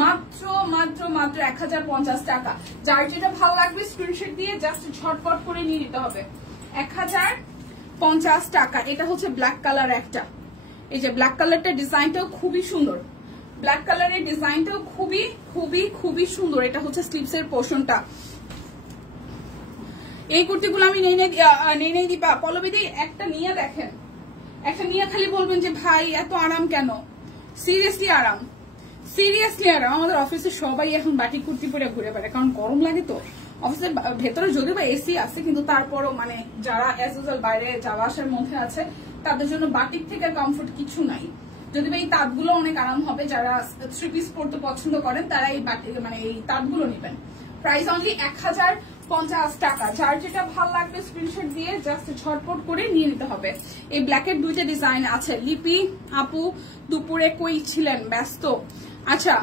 মাত্র মাত্র মাত্র 1050 টাকা। যার যেটা ভালো লাগবে স্ক্রিনশট দিয়ে জাস্ট ঝটপট করে নিয়ে নিতে হবে। 1050 টাকা। এটা হচ্ছে ব্ল্যাক কালার একটা, এই যে ব্ল্যাক কালারটা ডিজাইনটাও খুবই সুন্দর, ব্ল্যাক কালারের ডিজাইনটাও খুবই খুবই খুবই সুন্দর। এটা হচ্ছে স্লিভস এর পোর্শনটা। এই কুর্তিগুলো আমি নেই নেই দিপা। পল্লবীদি একটা নিয়ে দেখেন, একটা নিয়ে খালি বলবেন যে ভাই এত আরাম কেন? সিরিয়াসলি আরাম, সিরিয়াসলি আরাম। আমাদের অফিসে সবাই এখন বাটিক কুর্তি পরে ঘুরে বেড়ায়, কারণ গরম লাগে তো। অফিসের ভেতরে যদিও বা এসি আছে, কিন্তু তারপরও মানে যারা অ্যাজ ইউজুয়াল বাইরে যাওয়া আসার মধ্যে আছে, তাদের জন্য বাটিক থেকে কমফোর্ট কিছু নাই। যদি এই তাঁতগুলো অনেক আরাম হবে, যারা 3 পিস পরতে পছন্দ করেন তারা এই মানে এই তাঁতগুলো নেবেন। প্রাইস অনলি 1050 টাকা। যার যেটা ভালো লাগবে স্ক্রিনশট দিয়ে জাস্ট ঝটপট করে নিয়ে নিতে হবে। এই ব্ল্যাকের 2টা ডিজাইন আছে। লিপি আপু দুপুরে কই ছিলেন? ব্যস্ত। আচ্ছা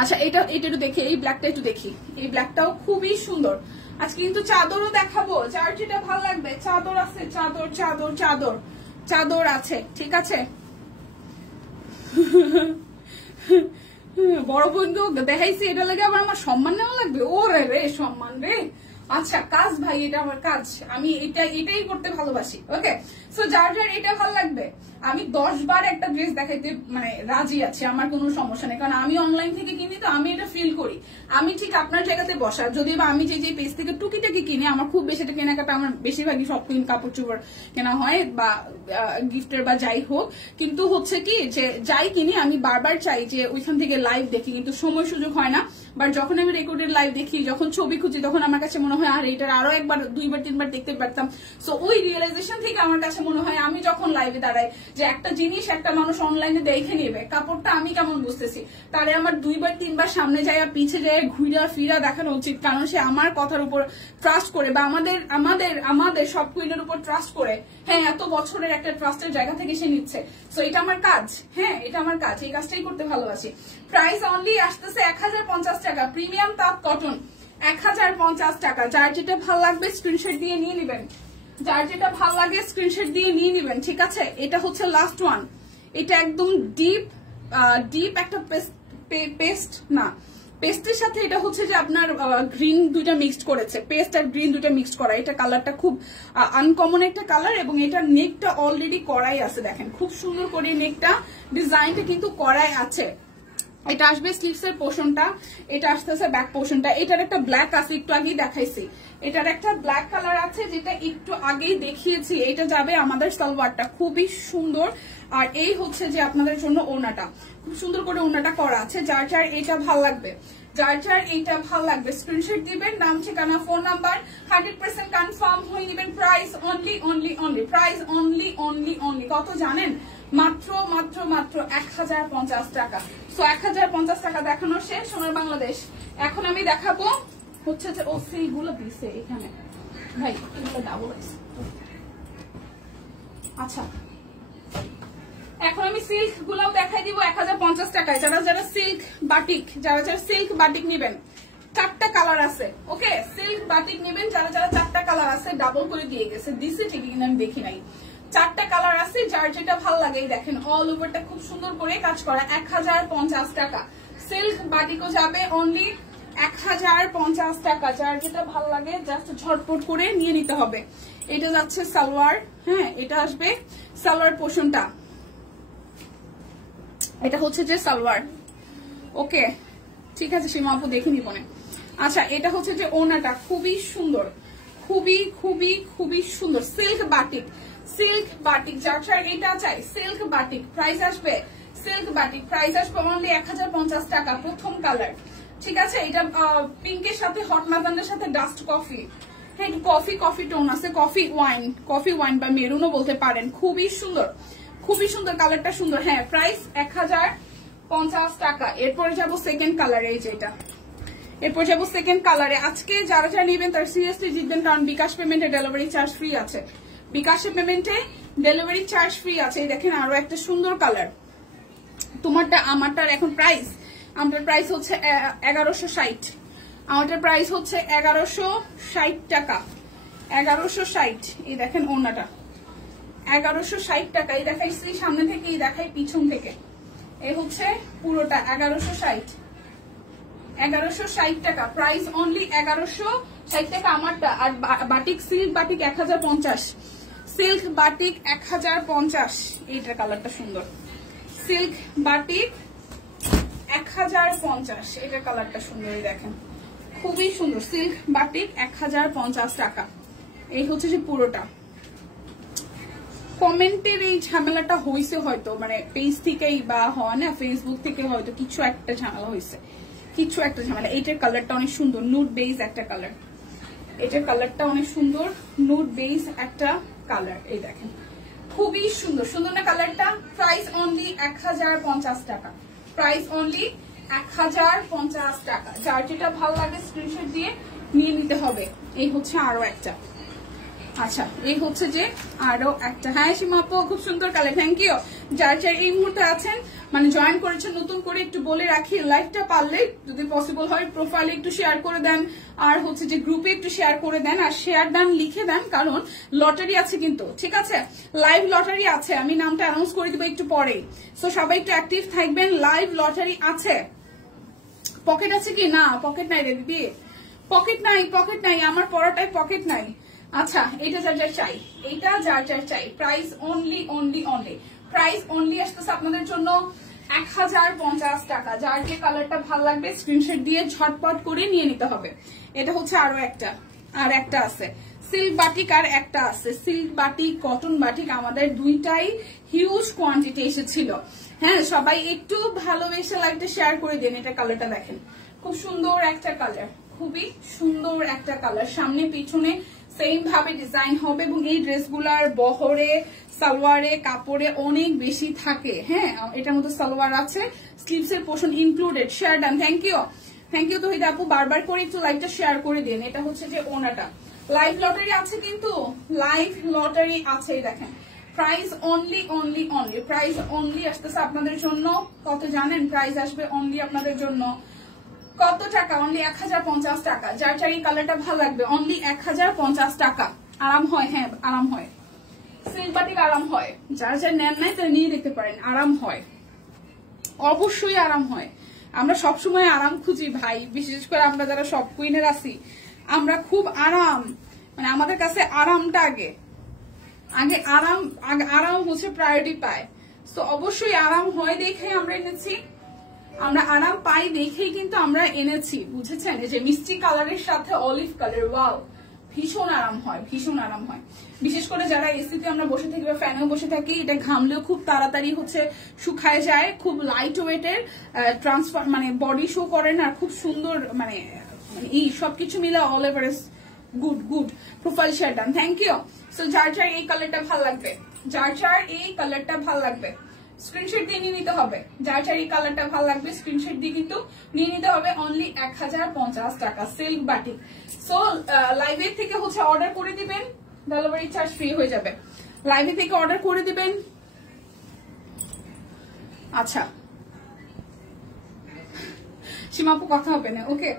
আচ্ছা এটা একটু দেখি, এই ব্ল্যাকটা একটু দেখি, এই ব্ল্যাকটাও খুবই সুন্দর। আজকে কিন্তু চাদরও দেখাবো, যার যেটা ভালো লাগবে। চাদর আছে, চাদর চাদর চাদর চাদর আছে, ঠিক আছে। বড় বন্ধু দেখাইছি, এটা লাগে আবার আমার সম্মান নেওয়া লাগবে। ও রে সম্মান রে। আচ্ছা কাজ ভাই, এটা আমার কাজ, আমি এটাই করতে ভালোবাসি। ওকে, সো যার যার এটা ভালো লাগবে, আমি 10 বার একটা ড্রেস দেখাইতে মানে রাজি আছি, আমার কোনো সমস্যা নেই, কারণ আমি অনলাইন থেকে কিনি তো আমি এটা ফিল করি। আমি ঠিক আপনার জায়গাতে বসা, যদি বা আমি যে পেজ থেকে টুকিটাকি কিনি, আমার খুব বেশি কেনাকাটা, আমার বেশিরভাগই সব কাপড় চোপড় কেনা হয় বা গিফটের বা যাই হোক, কিন্তু হচ্ছে কি যে যাই কিনি আমি বারবার চাই যে ওইখান থেকে লাইভ দেখি, কিন্তু সময় সুযোগ হয় না। বাট যখন আমি রেকর্ডেড লাইভ দেখি, যখন ছবি খুঁজি, তখন আমার কাছে মনে হয় আর এটার আরো একবার 2বার 3বার দেখতে পারতাম। সো ওই রিয়েলাইজেশন থেকে আমার কাছে মনে হয় আমি যখন লাইভে দাঁড়াই, যে একটা জিনিস একটা মানুষ অনলাইনে দেখে নেবে, কাপড়টা আমি কেমন বুঝতেছি, তারে আমার 2বার 3বার সামনে যায় পিছে যায় ঘুরা ফিরা দেখানো উচিত, কারণ সে আমার কথার উপর ট্রাস্ট করে বা আমাদের সব কুইনের উপর ট্রাস্ট করে। হ্যাঁ, এত বছরের একটা ট্রাস্টের জায়গা থেকে সে নিচ্ছে। সো এটা আমার কাজ, হ্যাঁ এটা আমার কাজ, এই কাজটাই করতে ভালোবাসি। প্রাইস অনলি আসতেছে 1050 টাকা, প্রিমিয়াম তাঁত কটন 1050 টাকা। যার যেটা ভালো লাগবে স্ক্রিনশট দিয়ে নিয়ে নেবেন, যার যেটা ভালো লাগে স্ক্রিনশট দিয়ে নিয়ে নেবেন, ঠিক আছে। এটা হচ্ছে লাস্ট ওয়ান, এটা একদম ডিপ একটা পেস্ট না, পেস্টের সাথে এটা হচ্ছে যে আপনার গ্রিন দুইটা মিক্সড করেছে, পেস্ট আর গ্রিন দুইটা মিক্সড করা। এটা কালারটা খুব আনকমন একটা কালার, এবং এটা নেকটা অলরেডি করাই আছে, দেখেন খুব সুন্দর করে নেকটা ডিজাইনটা কিন্তু করাই আছে। এটা আসবে স্লিভস এর পোর্শনটা, এটা আসতেছে ব্যাক পোর্শনটা। এটার একটা ব্ল্যাক আছে, একটু আগেই দেখাইছি। এটার একটা ব্ল্যাক কালার আছে যেটা একটু আগেই দেখিয়েছি। এটা যাবে আমাদের সালোয়ারটা, খুবই সুন্দর। আর এই হচ্ছে যে আপনাদের জন্য ওড়নাটা, খুব সুন্দর করে ওড়নাটা করা আছে। যার যার এটা ভাল লাগবে, যার যার এইটা ভাল লাগবে স্ক্রিনশট দিবেন, নাম ঠিকানা ফোন নাম্বার 100% কনফার্ম হয়ে নেবেন। প্রাইস অনলি প্রাইস অনলি কত জানেন? মাত্র 1050 টাকা। সো 1050 টাকা দেখানো শেষ সোনার বাংলাদেশ। এখন আমি দেখাবো হচ্ছে যে ও সেইগুলো দিছে এখানে ভাই, এগুলো ডাবল আছে। আচ্ছা এখন আমি সিল্ক গুলাও দেখাই দিব 1050 টাকায়। যারা সিল্ক বাটিক নিবেন, 4টা কালার আছে। ওকে, সিল্ক বাটিক নিবেন যারা 4টা কালার আছে, ডাবল করে দিয়ে গেছে, দিছে ঠিকই কিনা আমি দেখি নাই। 4টা কালার আছে, যার যেটা ভালো লাগে দেখেন অল ওভারটা খুব সুন্দর করে কাজ করা। 1050 টাকা সিল্ক বাটিকও যাবে অনলি 1050 টাকা। যার যেটা ভালো লাগে জাস্ট ঝটপট করে নিয়ে নিতে হবে। এটা যাচ্ছে সালোয়ার, হ্যাঁ এটা আসবে সালোয়ার পোর্শনটা, এটা হচ্ছে যে সালোয়ার। ওকে ঠিক আছে, সীমা আপু দেখে নিব না। আচ্ছা এটা হচ্ছে যে ওড়নাটা, খুবই সুন্দর, খুবই সুন্দর। সিল্ক বাটিক যার এটা চাই, সিল্ক বাটিক প্রাইস আসবে অনলি 1050 টাকা। প্রথম কালার, ঠিক আছে। এটা পিঙ্কের সাথে হট ম্যাজেন্ডার সাথে ডাস্ট কফি, হ্যাঁ একটু কফি টোন আছে, কফি ওয়াইন বা মেরুনও বলতে পারেন। খুবই সুন্দর কালারটা সুন্দর। হ্যাঁ প্রাইস 1050 টাকা। এরপরে যাবো সেকেন্ড কালারে, এই যে এটা, এরপর যাবো সেকেন্ড কালারে। আজকে যারা নিবেন তার সিরিয়াসলি জিতবেন, কারণ বিকাশ পেমেন্টে ডেলিভারি চার্জ ফ্রি আছে। বিকাশের পেমেন্টে ডেলিভারি চার্জ ফ্রি আছে। এই দেখেন আরো একটা সুন্দর কালার, তোমারটা আমারটার এখন প্রাইস, আমাদের প্রাইস হচ্ছে 1160, আমাদের প্রাইস হচ্ছে 1160 টাকা। 1160। এই দেখেন ওড়নাটা 1160 টাকা। এই দেখাইছি সামনে থেকে, এই দেখাই পিছন থেকে। এই হচ্ছে পুরোটা 1160 টাকা। প্রাইস অনলি 1160 টাকা আমারটা। আর batik silk batik 1050, silk batik 1050। এইটার কালারটা সুন্দর, সিল্ক বাটিক 1050, এটার কালারটা সুন্দর। এই দেখেন খুবই সুন্দর, সিল্ক বাটিক 1050 টাকা। এই হচ্ছে যে পুরোটা। কমেন্টের এই ঝামেলাটা হয়েছে হয়তো, মানে পেজ থেকেই বা হয় না ফেসবুক থেকে হয়তো কিছু একটা ঝামেলা হয়েছে, এইটার কালারটা অনেক সুন্দর, নুড বেজ একটা কালার। এটার কালারটা অনেক সুন্দর, নুড বেজ একটা কালার। এই দেখেন খুবই সুন্দর না কালারটা। প্রাইস অনলি 1050 টাকা। প্রাইস অনলি 1050 টাকা। যার যেটা ভালো লাগে স্ক্রিনশট দিয়ে নিয়ে নিতে হবে। এই হচ্ছে আরো একটা। আচ্ছা এই হচ্ছে যে আরো একটা। হ্যাঁ সীমা আপু খুব সুন্দর কালার, থ্যাংক ইউ। যার এই মুহূর্তে আছেন মানে জয়েন করেছেন নতুন করে একটু বলে রাখি, লাইভটা পারলে যদি পসিবল হয় প্রোফাইলে একটু শেয়ার করে দেন, আর হচ্ছে যে গ্রুপে একটু শেয়ার করে দেন, আর শেয়ার ডান লিখে দেন, কারণ লটারি আছে কিন্তু, ঠিক আছে? লাইভ লটারি আছে, আমি নামটা অ্যানাউন্স করে দিব একটু পরেই। সো সবাই একটু অ্যাক্টিভ থাকবেন, লাইভ লটারি আছে। পকেট আছে কি? না পকেট নাই রে দিদি, পকেট নাই, পকেট নাই, আমার পড়াটায় পকেট নাই। আচ্ছা, এটা যার যার চাই, এটা যার যার চাই। Price only only only, price only আসতেছে আপনাদের জন্য 1050 টাকা। যার যে কালারটা ভালো লাগবে স্ক্রিনশট দিয়ে ঝটপট করে নিয়ে নিতে হবে। এটা হচ্ছে আরো একটা, আর একটা আছে সিল্ক বাটিক, আর একটা আছে সিল্ক বাটিক, কটন বাটিক। আমাদের দুইটাই হিউজ কোয়ান্টিটি এসেছিল। হ্যাঁ, সবাই একটু ভালোবেসে লাইভটা শেয়ার করে দিন। এটা কালারটা দেখেন, খুব সুন্দর একটা কালার, খুবই সুন্দর একটা কালার। সামনে পিছনে সেম ভাবে ডিজাইন হবে, এবং এই ড্রেসগুলার বহরে, সালোয়ারে, কাপড়ে অনেক বেশি থাকে। হ্যাঁ, এটার মধ্যে সালোয়ার আছে, স্লিভস এর portion included. Share done, thank you, thank you. তো হিদা আপু বারবার করে একটু লাইভটা শেয়ার করে দিন। এটা হচ্ছে যে ওনাটা, লাইভ লটারি আছে কিন্তু, লাইভ লটারি আছে। দেখেন price only only only, price only আসতেছে আপনাদের জন্য কত জানেন? প্রাইস আসবে অনলি আপনাদের জন্য কত টাকা? অনলি 1050 টাকা। যার যার এই কালারটা ভালো লাগবে অনলি 1050 টাকা। আরাম হয়, হ্যাঁ আরাম হয়, সিল্ক বাটিক আরাম হয়। যার যার নেন নাই তারা নিয়ে দেখতে পারেন, আরাম হয়, অবশ্যই আরাম হয়। আমরা সবসময় আরাম খুঁজি ভাই, বিশেষ করে আমরা যারা সব কুইনের আছি, আমরা খুব আরাম, মানে আমাদের কাছে আরামটা আগে আগে আরাম, আরাম হচ্ছে প্রায়োরিটি পায়। তো অবশ্যই আরাম হয় দেখে আমরা এনেছি, আমরা আরাম পাই দেখেই কিন্তু আমরা এনেছি, বুঝেছেন? এই যে মিষ্টি কালারের সাথে অলিভ কালার, ওয়াও, ভীষণ আরাম হয়, ভীষণ আরাম হয়। বিশেষ করে যারা এসিতে আমরা বসে থাকি বা ফ্যানেও বসে থাকি, এটা ঘামলেও খুব তাড়াতাড়ি হচ্ছে শুকায় যায়, খুব লাইট ওয়েটের, ট্রান্সফার মানে বডি শো করে না, খুব সুন্দর, মানে এই সবকিছু মিলে all average good good. Profile share done, thank you. So যার যার এই কালারটা ভালো লাগবে, যার যার এই কালারটা ভালো লাগবে স্ক্রিনশট দিয়ে নিয়ে নিতে হবে। যার যার এই কালারটা ভালো লাগবে স্ক্রিনশট দিয়ে কিন্তু নিয়ে নিতে হবে। অনলি 1050 টাকা, সিল্ক বাটিক। সো লাইভে থেকে হচ্ছে অর্ডার করে দিবেন, ডেলিভারি চার্জ ফ্রি হয়ে যাবে। লাইভে থেকে অর্ডার করে দিবেন। আচ্ছা, সীমাপু কথা হবে না, ওকে।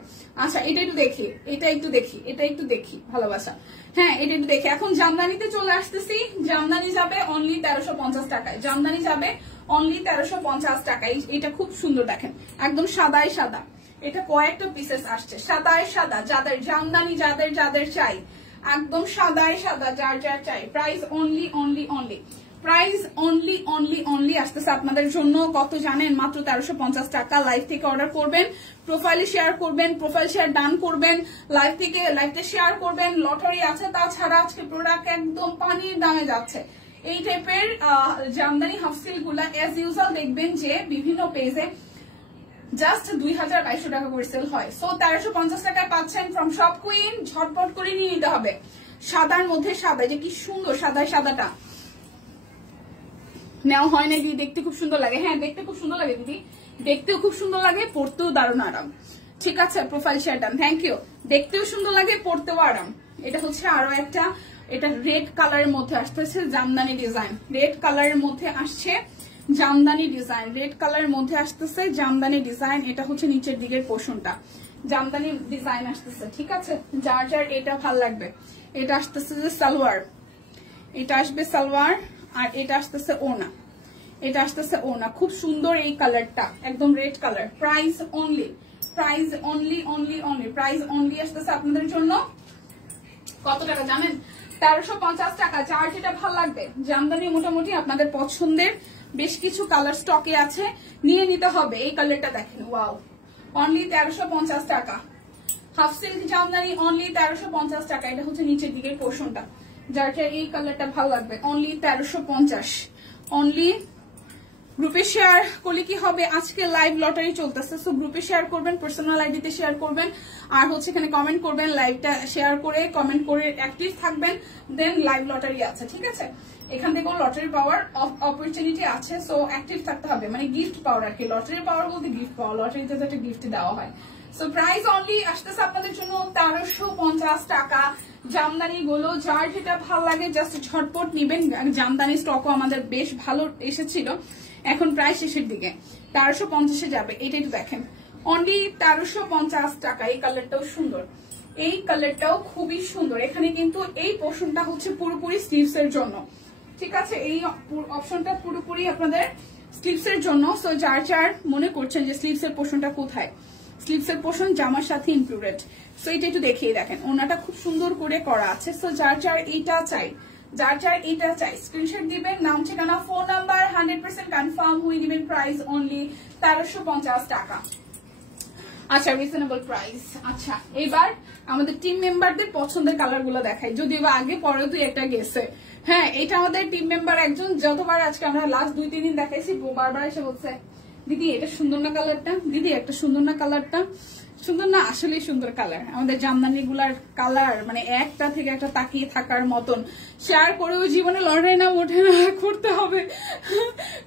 আচ্ছা, এটা একটু দেখি, এটা একটু দেখি, এটা একটু দেখি, ভালোবাসা। হ্যাঁ, এটা একটু দেখি। এখন জামদানিতে চলে আসতেছি। জামদানি যাবে অনলি 1350 টাকায়, জামদানি যাবে অনলি 1350 টাকায়। এটা খুব সুন্দর, দেখেন একদম সাদাই সাদা। এটা কয়েকটা পিসেস আসছে, সাদাই সাদা। যাদের জামদানি, যাদের যাদের চাই, একদম সাদাই সাদা, যার যার চাই। Price only only only, price only only only আসতেছে আপনাদের জন্য কত জানেন? মাত্র 1350 টাকা। লাইভ থেকে অর্ডার করবেন, প্রোফাইলে শেয়ার করবেন, প্রোফাইল শেয়ার ডান করবেন, লাইভ থেকে লাইভটা শেয়ার করবেন। লটারি আছে, তাছাড়া আজকে প্রোডাক্ট একদম পানির দামে যাচ্ছে। এই টাইপের জামদানি হাফ সিল্ক গুলা এজ ইউজুয়াল দেখবেন যে বিভিন্ন পেজে জাস্ট 2200 টাকা করে সেল হয়। সো 1350 টাকায় পাচ্ছেন ফ্রম শপ কুইন। ঝটপট করে নিয়ে নিতে হবে। সাদার মধ্যে সাদা, যে কি সুন্দর সাদায় সাদাটা নেওয়া হয় না দিদি, দেখতে খুব সুন্দর লাগে। হ্যাঁ, দেখতে খুব সুন্দর লাগে দিদি, দেখতেও খুব সুন্দর লাগে, পড়তেও দারুণ আরাম। ঠিক আছে, profile share done, thank you. দেখতেও সুন্দর লাগে, পড়তেও আরাম। এটা হচ্ছে আরো একটা, এটা রেড কালারের মধ্যে আসতেছে জামদানি ডিজাইন, রেড কালারের মধ্যে আসছে জামদানি ডিজাইন, রেড কালারের মধ্যে আসতেছে জামদানি ডিজাইন। এটা হচ্ছে নিচের দিকের পোর্শনটা জামদানি ডিজাইন আসতেছে, ঠিক আছে? যার যার এটা ভাল লাগবে। এটা আসতেছে যে সালোয়ার, এটা আসবে সালোয়ার, আর এটা আসতেছে ওনা, এটা আসতেছে ওনা। খুব সুন্দর এই কালারটা, একদম red colour. Price only, price only only only, price only আসতেছে আপনাদের জন্য কত টাকা জানেন? 1350 টাকা। যার যেটা ভালো লাগবে, জামদানি মোটামুটি আপনাদের পছন্দের বেশ কিছু কালার স্টকে আছে, নিয়ে নিতে হবে। এই কালারটা দেখেন, ওয়াও, অনলি 1350 টাকা। হাফ সিল্ক জামদানি অনলি 1350 টাকা। এটা হচ্ছে নিচের দিকের পোর্শনটা। যার এই কালারটা ভালো লাগবে অনলি 1350। অনলি গ্রুপে শেয়ার করলে কি হবে, আজকে লাইভ লটারি চলতেছে, সো গ্রুপে শেয়ার করবেন, পার্সোনাল আইডিতে শেয়ার করবেন, আর হচ্ছে এখানে কমেন্ট করবেন। লাইভটা শেয়ার করে কমেন্ট করে অ্যাক্টিভ থাকবেন, দেন লাইভ লটারি আছে, ঠিক আছে? এখান থেকে লটারি পাওয়ার অপরচুনিটি আছে, সো অ্যাক্টিভ থাকতে হবে, মানে গিফট পাওয়ার আর কি। লটারি পাওয়ার বলতে গিফট পাওয়া, লটারিতে তো একটা গিফট দেওয়া হয়। সো প্রাইস অনলি আসতেছে আপনাদের জন্য 1350 টাকা। জামদানি গুলো যার যেটা ভালো লাগে জাস্ট ঝটপট নিবেন। জামদানি স্টকও আমাদের বেশ ভালো এসেছিল, এখন প্রায় শেষের দিকে 1350 যাবে। এটা একটু দেখেন, অনলি 1350 টাকা। এই কালারটাও সুন্দর, এই কালারটাও খুবই সুন্দর। এখানে কিন্তু এই পোর্শনটা হচ্ছে পুরোপুরি স্লিভস এর জন্য, ঠিক আছে? এই অপশনটা পুরোপুরি আপনাদের স্লিভস এর জন্য। সো যার যার মনে করছেন যে স্লিভস এর পোর্শনটা কোথায়, স্লিভস এর পোর্শন জামার সাথে ইনক্লুডেড। সো এটা একটু দেখিয়ে দেখেন, ওনাটা খুব সুন্দর করে করা আছে। সো যার যার এইটা চাই, যার যার এইটা চাই স্ক্রিনশট দিবেন, নাম ঠিকানা ফোন নাম্বার 100% কনফার্ম হয়ে দিবেন। প্রাইস অনলি 1350 টাকা। আচ্ছা, রিজনেবল প্রাইস। আচ্ছা, এবার আমাদের টিম মেম্বারদের পছন্দের কালার গুলো দেখাই, যদিও আগে পরে দুই একটা গেছে। হ্যাঁ, এটা আমাদের টিম মেম্বার একজন, যতবার আজকে আমরা লাস্ট 2-3 দিন দেখাইছি বারবার এসে বলছে দিদি এটা সুন্দর না কালারটা, দিদি একটা সুন্দর না কালারটা। সুন্দর না, আসলেই সুন্দর কালার। আমাদের জামদানি গুলার কালার মানে একটা থেকে একটা তাকিয়ে থাকার মতন। শেয়ার করেও জীবনে লড়াই না ওঠে না, করতে হবে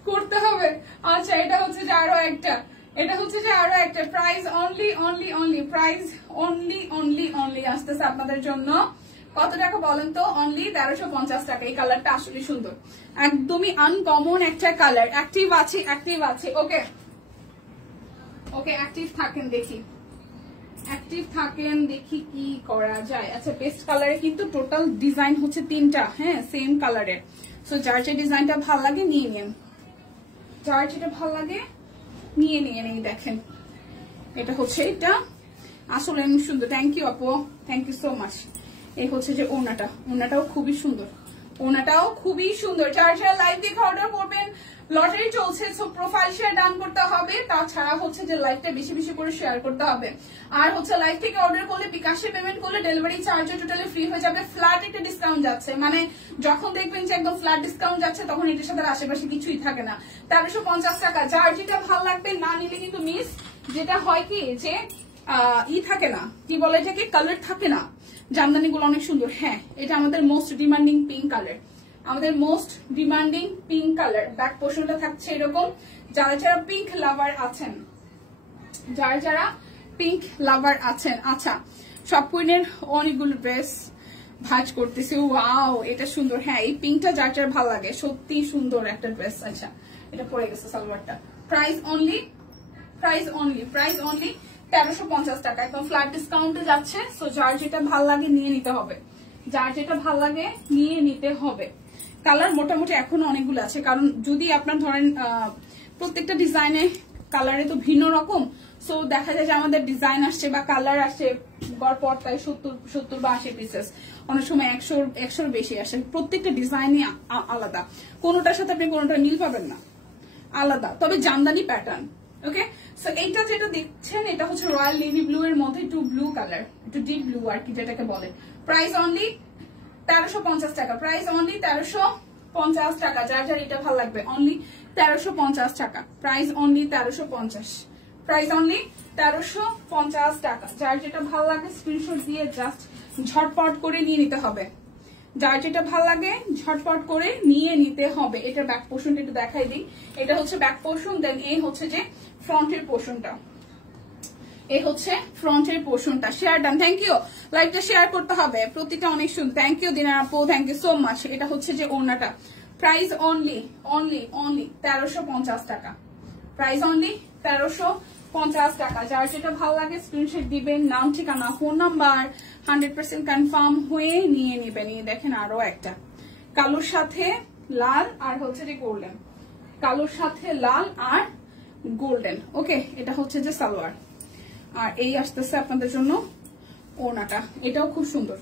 করতে হবে। আচ্ছা, এটা হচ্ছে যে আরো একটা, এটা হচ্ছে যে আরো একটা। Price only only only, price only only only আসতেছে আপনাদের জন্য কত টাকা বলেন তো? অনলি 1350 টাকা। এই কালারটা আসলে সুন্দর, একদমই আনকমন একটা কালার। অ্যাক্টিভ আছে, অ্যাক্টিভ আছে। ওকে ওকে, অ্যাক্টিভ থাকেন, দেখি অ্যাক্টিভ থাকেন, দেখি কি করা যায়। আচ্ছা, পেস্ট কালারে কিন্তু টোটাল ডিজাইন হচ্ছে 3টা, হ্যাঁ সেম কালারের। সো যার যে ডিজাইনটা ভালো লাগে নিয়ে নিন, যার যেটা ভালো লাগে নিয়ে নিয়ে নিয়ে দেখেন। এটা হচ্ছে, এটা আসলে সুন্দর। থ্যাংক ইউ আপু, থ্যাংক ইউ সো মাচ। এই হচ্ছে যে ওনাটা, ওনাটাও খুবই সুন্দর, ওনাটাও খুবই সুন্দর। যার যারা লাইভ দেখে অর্ডার করবেন, লটারি চলছে, সো প্রোফাইল শেয়ার ডান করতে হবে। তাছাড়া হচ্ছে যে লাইভটা বেশি বেশি করে শেয়ার করতে হবে। আর হচ্ছে লাইভ থেকে অর্ডার করলে, বিকাশে পেমেন্ট করলে ডেলিভারি চার্জও টোটালি ফ্রি হয়ে যাবে। ফ্ল্যাট একটা ডিসকাউন্ট যাচ্ছে, মানে যখন দেখবেন যে একদম ফ্ল্যাট ডিসকাউন্ট যাচ্ছে তখন এটার সাথে আশেপাশে কিছুই থাকে না। 1350 টাকা। যার যেটা ভালো লাগবে না নিলে কিন্তু মিস, যেটা হয় কি যে থাকে না, কি বলে এটাকে, কালার থাকে না। জামদানি গুলো অনেক সুন্দর। হ্যাঁ, এটা আমাদের মোস্ট ডিমান্ডিং পিঙ্ক কালার, আমাদের most demanding pink colour. Back পোর্শনটা থাকছে এরকম। যারা যারা পিঙ্ক লাভার আছেন, যারা যারা পিঙ্ক লাভার আছেন। আচ্ছা, সব কুইনের অনেকগুলো ড্রেস ভাঁজ করতেছি। ওয়াও, এটা সুন্দর। হ্যাঁ, এই পিঙ্কটা যার যার ভালো লাগে, সত্যি সুন্দর একটা ড্রেস। আচ্ছা, এটা পরে গেছে সালোয়ারটা। Price only, price only, price only 1350 টাকা। একদম ফ্ল্যাট ডিসকাউন্টে যাচ্ছে। সো যার যেটা ভাল লাগে নিয়ে নিতে হবে, যার যেটা ভাল লাগে নিয়ে নিতে হবে। কালার মোটামুটি এখনো অনেকগুলো আছে, কারণ যদি আপনার ধরেন প্রত্যেকটা ডিজাইনে কালারে তো ভিন্ন রকম। সো দেখা যায় যে আমাদের ডিজাইন আসছে বা কালার আসছে গড় পড়তায় 70 বা 80 পিসেস, অনেক সময় 100-100 বেশি আসে। প্রত্যেকটা ডিজাইনই আলাদা, কোনোটার সাথে আপনি কোনোটা মিল পাবেন না, আলাদা, তবে জামদানি প্যাটার্ন। ওকে, সো এইটা যেটা দেখছেন এটা হচ্ছে রয়্যাল নেভি ব্লু এর মধ্যে একটু ব্লু কালার, একটু ডিপ ব্লু আর কি যেটাকে বলে। প্রাইস অনলি 1350 টাকা। প্রাইস অনলি 1350 টাকা। যার যার এটা ভালো লাগবে অনলি 1350 টাকা। Price only 1350। প্রাইস অনলি 1350 টাকা। যার যেটা ভালো লাগে স্ক্রিনশট দিয়ে জাস্ট ঝটপট করে নিয়ে নিতে হবে। যার যেটা ভালো লাগে ঝটপট করে নিয়ে নিতে হবে। এটার ব্যাক পোর্শনটা একটু দেখাই দিই। এটা হচ্ছে ব্যাক পোর্শন, দেন এই হচ্ছে যে ফ্রন্টের পোর্শনটা, এই হচ্ছে ফ্রন্টের পোর্শনটা। Share done, thank you. লাইভটা শেয়ার করতে হবে, প্রতিটা অনেক সুন্দর। থ্যাংক ইউ দিনার আপু, থ্যাংক ইউ সো মাচ। এটা হচ্ছে যে ওড়নাটা। প্রাইস অনলি অনলি অনলি 1350 টাকা। প্রাইস অনলি 1350 টাকা। যার যেটা ভালো লাগে স্ক্রিনশট দিবেন, নাম ঠিকানা ফোন নাম্বার 100% কনফার্ম হয়ে নিয়ে নেবেন। নিয়ে দেখেন আরো একটা কালোর সাথে লাল আর হচ্ছে যে গোল্ডেন, কালোর সাথে লাল আর গোল্ডেন। ওকে, এটা হচ্ছে যে সালোয়ার, আর এই আসতেছে আপনাদের জন্য ওড়নাটা। এটাও খুব সুন্দর।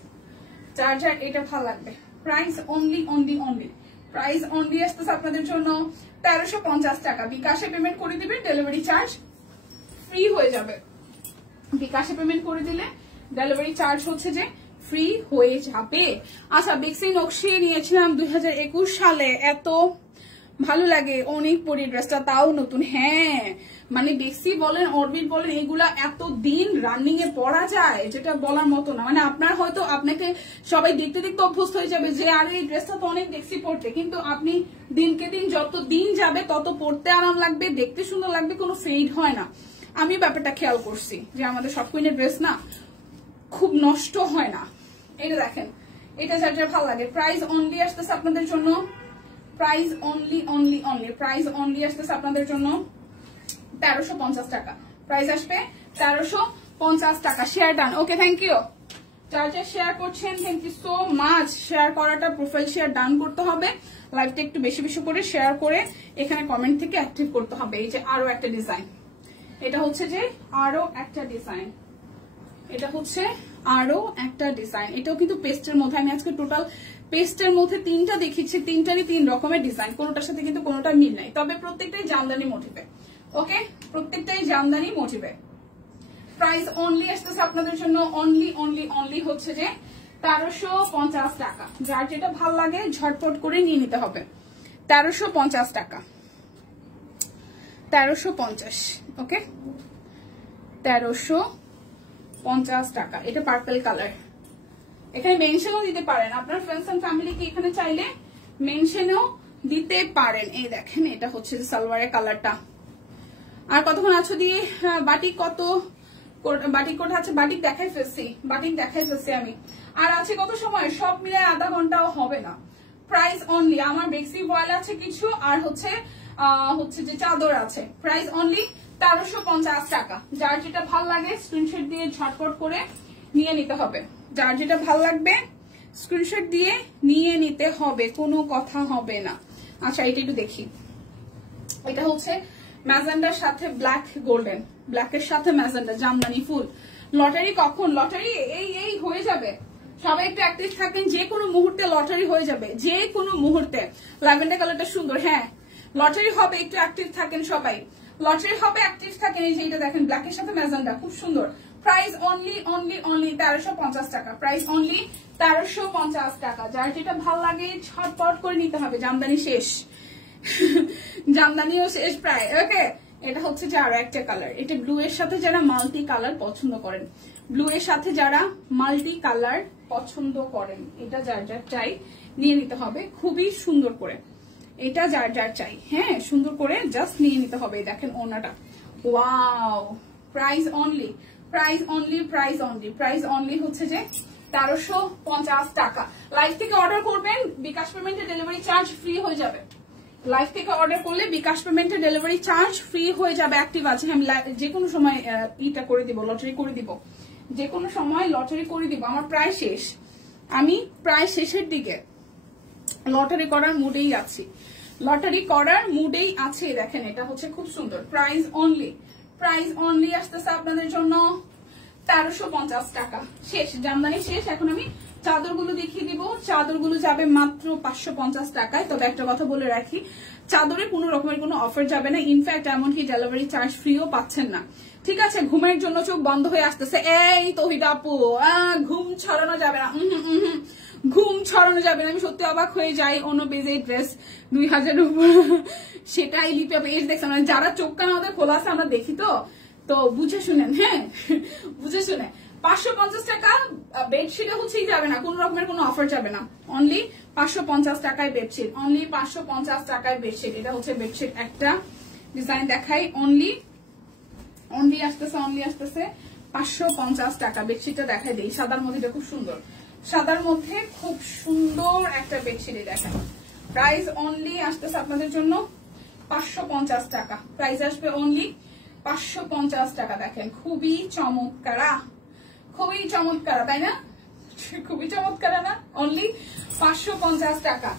যার যার এটা ভালো লাগবে price only only only, price only আসতেছে আপনাদের জন্য 1350 টাকা। বিকাশে পেমেন্ট করে দিবেন, ডেলিভারি চার্জ ফ্রি হয়ে যাবে। বিকাশে পেমেন্ট করে দিলে ডেলিভারি চার্জ হচ্ছে যে ফ্রি হয়ে যাবে। আচ্ছা, বেক্সি নকশি নিয়েছিলাম 2021 সালে, এত ভালো লাগে, অনেক পরি ড্রেসটা, তাও নতুন। হ্যাঁ, মানে বেক্সি বলেন অরবিট বলেন এগুলা এত দিন রানিং এ পরা যায় যেটা বলার মতো না। মানে আপনার হয়তো আপনাকে সবাই দেখতে দেখতে অভ্যস্ত হয়ে যাবে যে আরে এই ড্রেসটা তো অনেক দেখছি পড়তে, কিন্তু আপনি দিনকে দিন যত দিন যাবে তত পড়তে আরাম লাগবে, দেখতে সুন্দর লাগবে, কোনো ফেড হয় না। আমি ব্যাপারটা খেয়াল করছি যে আমাদের সব কুইনের ড্রেস না খুব নষ্ট হয় না। এটা দেখেন, এটা যার যার ভালো লাগে। প্রাইস অনলি আসতেছে আপনাদের জন্য price only only only price only আসতেছে আপনাদের জন্য 1350 টাকা। প্রাইস আসবে 1350 টাকা। Share done. Okay, thank you. যারা শেয়ার করছেন thank you so much. Share করাটা প্রোফাইল শেয়ার ডান করতে হবে, লাইভটা একটু বেশি বেশি করে শেয়ার করে এখানে কমেন্ট থেকে অ্যাক্টিভ করতে হবে। এই যে আরো একটা ডিজাইন, এটা হচ্ছে যে আরো একটা ডিজাইন, এটা হচ্ছে আরো একটা ডিজাইন। এটাও কিন্তু পেস্টের মধ্যে। আমি আজকে টোটাল পেস্টের মধ্যে 3টা দেখিয়েছি, 3টারই 3 রকমের ডিজাইন, কোনোটার সাথে কিন্তু কোনোটা মিল নাই, তবে প্রত্যেকটাই জামদানি মোটিভে। ওকে, প্রত্যেকটাই জামদানি মোটিভে। প্রাইস অনলি আসতেছে আপনাদের জন্য অনলি অনলি অনলি হচ্ছে যে 1350 টাকা। যার যেটা ভাল লাগে ঝটপট করে নিয়ে নিতে হবে। 1350 টাকা, 1350। ওকে, 1350 টাকা। এটা পার্পল কালার। এখানে মেনশনও দিতে পারেন, আপনার ফ্রেন্ডস এন্ড ফ্যামিলিকে এখানে চাইলে মেনশনও দিতে পারেন। এই দেখেন, এটা হচ্ছে সালোয়ারের কালারটা। আর কতক্ষণ আছো দিয়ে বাটিক কত বাটিক কোটা আছে, বাটিক দেখাই ফেলছি, বাটিক দেখাই ফেলছি আমি। আর আছে কত সময়, সব মিলে আধা ঘন্টাও হবে না। প্রাইস অনলি, আমার বেক্সি বয়েল আছে কিছু, আর হচ্ছে যে চাদর আছে। প্রাইস অনলি 1350 টাকা। যার যেটা ভাল লাগে স্ক্রিনশট দিয়ে ঝটপট করে নিয়ে নিতে হবে। যার যেটা ভাল লাগবে স্ক্রিনশট দিয়ে নিয়ে নিতে হবে, কোনো কথা হবে না। আচ্ছা, এটা একটু দেখি। এটা হচ্ছে ম্যাজেন্ডার সাথে ব্ল্যাক গোল্ডেন, ব্ল্যাকের সাথে ম্যাজেন্ডা জামদানি ফুল। লটারি কখন? লটারি এই হয়ে যাবে। সবাই একটু অ্যাক্টিভ থাকেন, যে কোনো মুহূর্তে লটারি হয়ে যাবে, যে কোনো মুহূর্তে। ল্যাভেন্ডার কালারটা সুন্দর, হ্যাঁ লটারি হবে, একটু অ্যাক্টিভ থাকেন সবাই। লটারি হবে, অ্যাক্টিভ থাকেন। এই যে এটা দেখেন, ব্ল্যাকের সাথে ম্যাজেন্ডা, খুব সুন্দর। প্রাইস অনলি অনলি অনলি 1350 টাকা। প্রাইস অনলি 1350 টাকা। যার যেটা ভালো লাগে ঝটপট করে নিতে হবে। জামদানি শেষ, জামদানিও শেষ প্রায়। ওকে, এটা হচ্ছে যে আরো একটা কালার। এটা ব্লু এর সাথে যারা মাল্টি কালার পছন্দ করেন, ব্লু এর সাথে যারা মাল্টি কালার পছন্দ করেন, এটা যার যার চাই নিয়ে নিতে হবে খুবই সুন্দর করে। এটা যার যার চাই, হ্যাঁ সুন্দর করে জাস্ট নিয়ে নিতে হবে। দেখেন ওনাটা, wow. Price only, price only, price only, price only হচ্ছে যে 1350 টাকা। লাইভ থেকে অর্ডার করবেন, বিকাশ পেমেন্টে ডেলিভারি চার্জ ফ্রি হয়ে যাবে। লাইভ থেকে অর্ডার করলে বিকাশ পেমেন্টে ডেলিভারি চার্জ ফ্রি হয়ে যাবে। অ্যাক্টিভ আছে, আমি যে কোনো সময় ইটা করে দিব, লটারি করে দিব, যে কোনো সময় লটারি করে দিব। আমার প্রায় শেষ, আমি প্রায় শেষের দিকে লটারি করার মুডেই আছি, লটারি করার মুডেই আছে। দেখেন, এটা হচ্ছে খুব সুন্দর। প্রাইস অনলি, প্রাইস অনলি আসতেছে আপনাদের জন্য 1350 টাকা। শেষ, জামদানি শেষ। এখন আমি চাদরগুলো দেখিয়ে দিব। চাদরগুলো যাবে মাত্র 550 টাকায়। তবে একটা কথা বলে রাখি, চাদরে কোনো রকমের কোনো অফার যাবে না। ইনফ্যাক্ট এমনকি ডেলিভারি চার্জ ফ্রিও পাচ্ছেন না। ঠিক আছে, ঘুমের জন্য চোখ বন্ধ হয়ে আসতেছে। এই তৌহিদ আপু, ঘুম ছড়ানো যাবে না, ঘুম ছড়ানো যাবে না। আমি সত্যি অবাক হয়ে যাই, অন্য পেজে ড্রেস 2000 উপর, সেটাই লিপে এই দেখছেন। মানে যারা চোখ কান আমাদের খোলা আছে আমরা দেখি, তো বুঝে শুনেন, হ্যাঁ বুঝে শুনে। 550 টাকা বেডশিটে হচ্ছেই যাবে না, কোন রকমের কোনো অফার যাবে না। অনলি 550 টাকায় বেডশিট, অনলি 550 টাকায় বেডশিট। এটা হচ্ছে বেডশিট একটা ডিজাইন দেখাই। অনলি অনলি আসতেছে, অনলি আসতেছে 550 টাকা। বেডশিটটা দেখাই দিই, সাদার মধ্যে, এটা খুব সুন্দর, সাদার মধ্যে খুব সুন্দর একটা বেডশিট। দেখেন, প্রাইস অনলি আসতেছে আপনাদের জন্য 550 টাকা। প্রাইস আসবে অনলি 550 টাকা। দেখেন, খুবই চমৎকার, খুবই চমৎকার, তাই না? খুবই চমৎকার না? অনলি 550 টাকা,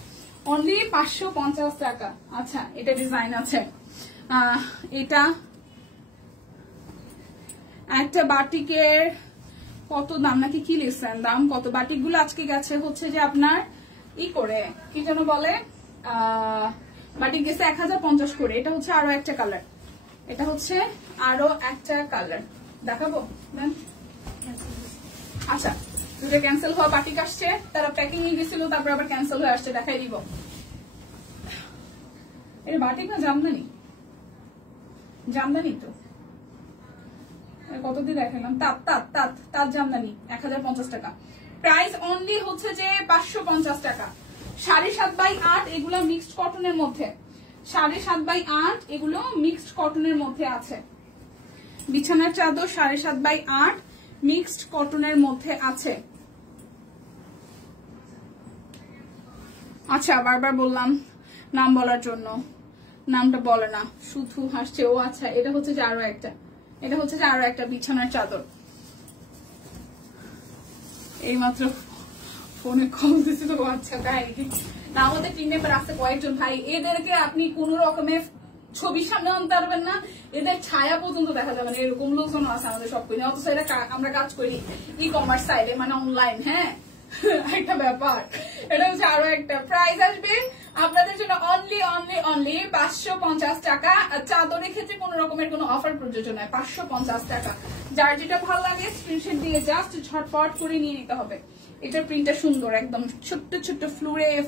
অনলি 550 টাকা। আচ্ছা, এটা ডিজাইন আছে, এটা একটা বাটিকের কত দাম নাকি কি লিখছেন, দাম কত? বাটিক গুলো আজকে গেছে হচ্ছে যে আপনার করে কি যেন বলে, বাটিক গেছে 1050 করে। এটা হচ্ছে আরো একটা কালার, এটা হচ্ছে আরো একটা কালার দেখাবো। আচ্ছা, দুটো ক্যান্সেল হওয়া বাটিক আসছে, তারা প্যাকিং নিয়ে গেছিল, তারপর আবার ক্যান্সেল হয়ে আসছে, দেখাই দিব। এটা বাটিক না জামদানি? জামদানি তো, কতদিন দেখালাম, তাঁত জামদানি 1050 টাকা। প্রাইস অনলি হচ্ছে যে 550 টাকা। 7.5x8 এগুলো মিক্সড কটনের মধ্যে, 7.5x8 এগুলো মিক্সড কটনের মধ্যে আছে। বিছানার চাদর 7.5x8 মিক্সড কটনের মধ্যে আছে। আচ্ছা, বারবার বললাম নাম বলার জন্য, নামটা বলে না, শুধু হাসছে। ও আচ্ছা, এটা হচ্ছে যে আরো একটা, এটা হচ্ছে যে আরো একটা বিছানার চাদর। এইমাত্র ফোনে কল দিছিল। আচ্ছা তাই না, আমাদের টিম মেম্বার আছে কয়েকজন ভাই, এদেরকে আপনি কোন রকমের ছবির সামনে আনতে পারবেন না, এদের ছায়া পর্যন্ত দেখা যাবে না, এরকম লোকজন আছে আমাদের সব কিনে। অথচ এটা আমরা কাজ করি ই কমার্স সাইডে, মানে অনলাইন। হ্যাঁ, একটা ব্যাপার। এটা হচ্ছে আরো একটা প্রাইস আসবে আপনাদের জন্য অনলি অনলি অনলি 550 টাকা। চাদরের ক্ষেত্রে কোন রকমের কোনো অফার প্রযোজ্য নয়, 550 টাকা। যার যেটা ভালো লাগে স্ক্রিনশট দিয়ে জাস্ট ঝটপট করে নিয়ে নিতে হবে। এটার প্রিন্টটা সুন্দর, একদম ছোট্ট ছোট্ট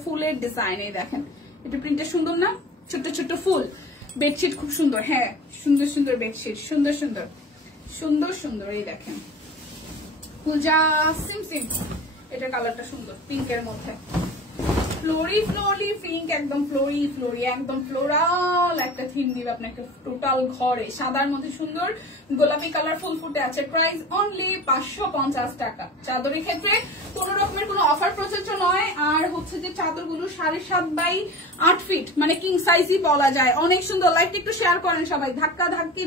ফুলের ডিজাইন। এই দেখেন, এটা প্রিন্টটা সুন্দর না, ছোট্ট ছোট্ট ফুল। বেডশিট খুব সুন্দর, হ্যাঁ সুন্দর সুন্দর বেডশিট, সুন্দর সুন্দর সুন্দর সুন্দর। এই দেখেন পূজা সিম, এটা কালারটা সুন্দর, পিঙ্কের মধ্যে ফ্লোরি পিঙ্ক, একদম ফ্লোরি একদম ফ্লোরাল একটা থিম দিবে আপনাকে টোটাল ঘরে। সাদার মধ্যে সুন্দর গোলাপি কালার ফুল ফুটে আছে। প্রাইস অনলি 550 টাকা। চাদরের ক্ষেত্রে কোন রকমের কোনো অফার প্রযোজ্য নয়। আর হচ্ছে যে চাদরগুলো 7.5 বাই 8 ফিট, মানে কিং সাইজই বলা যায়। অনেক সুন্দর। লাইভটা একটু শেয়ার করেন সবাই, ধাক্কা ধাক্কি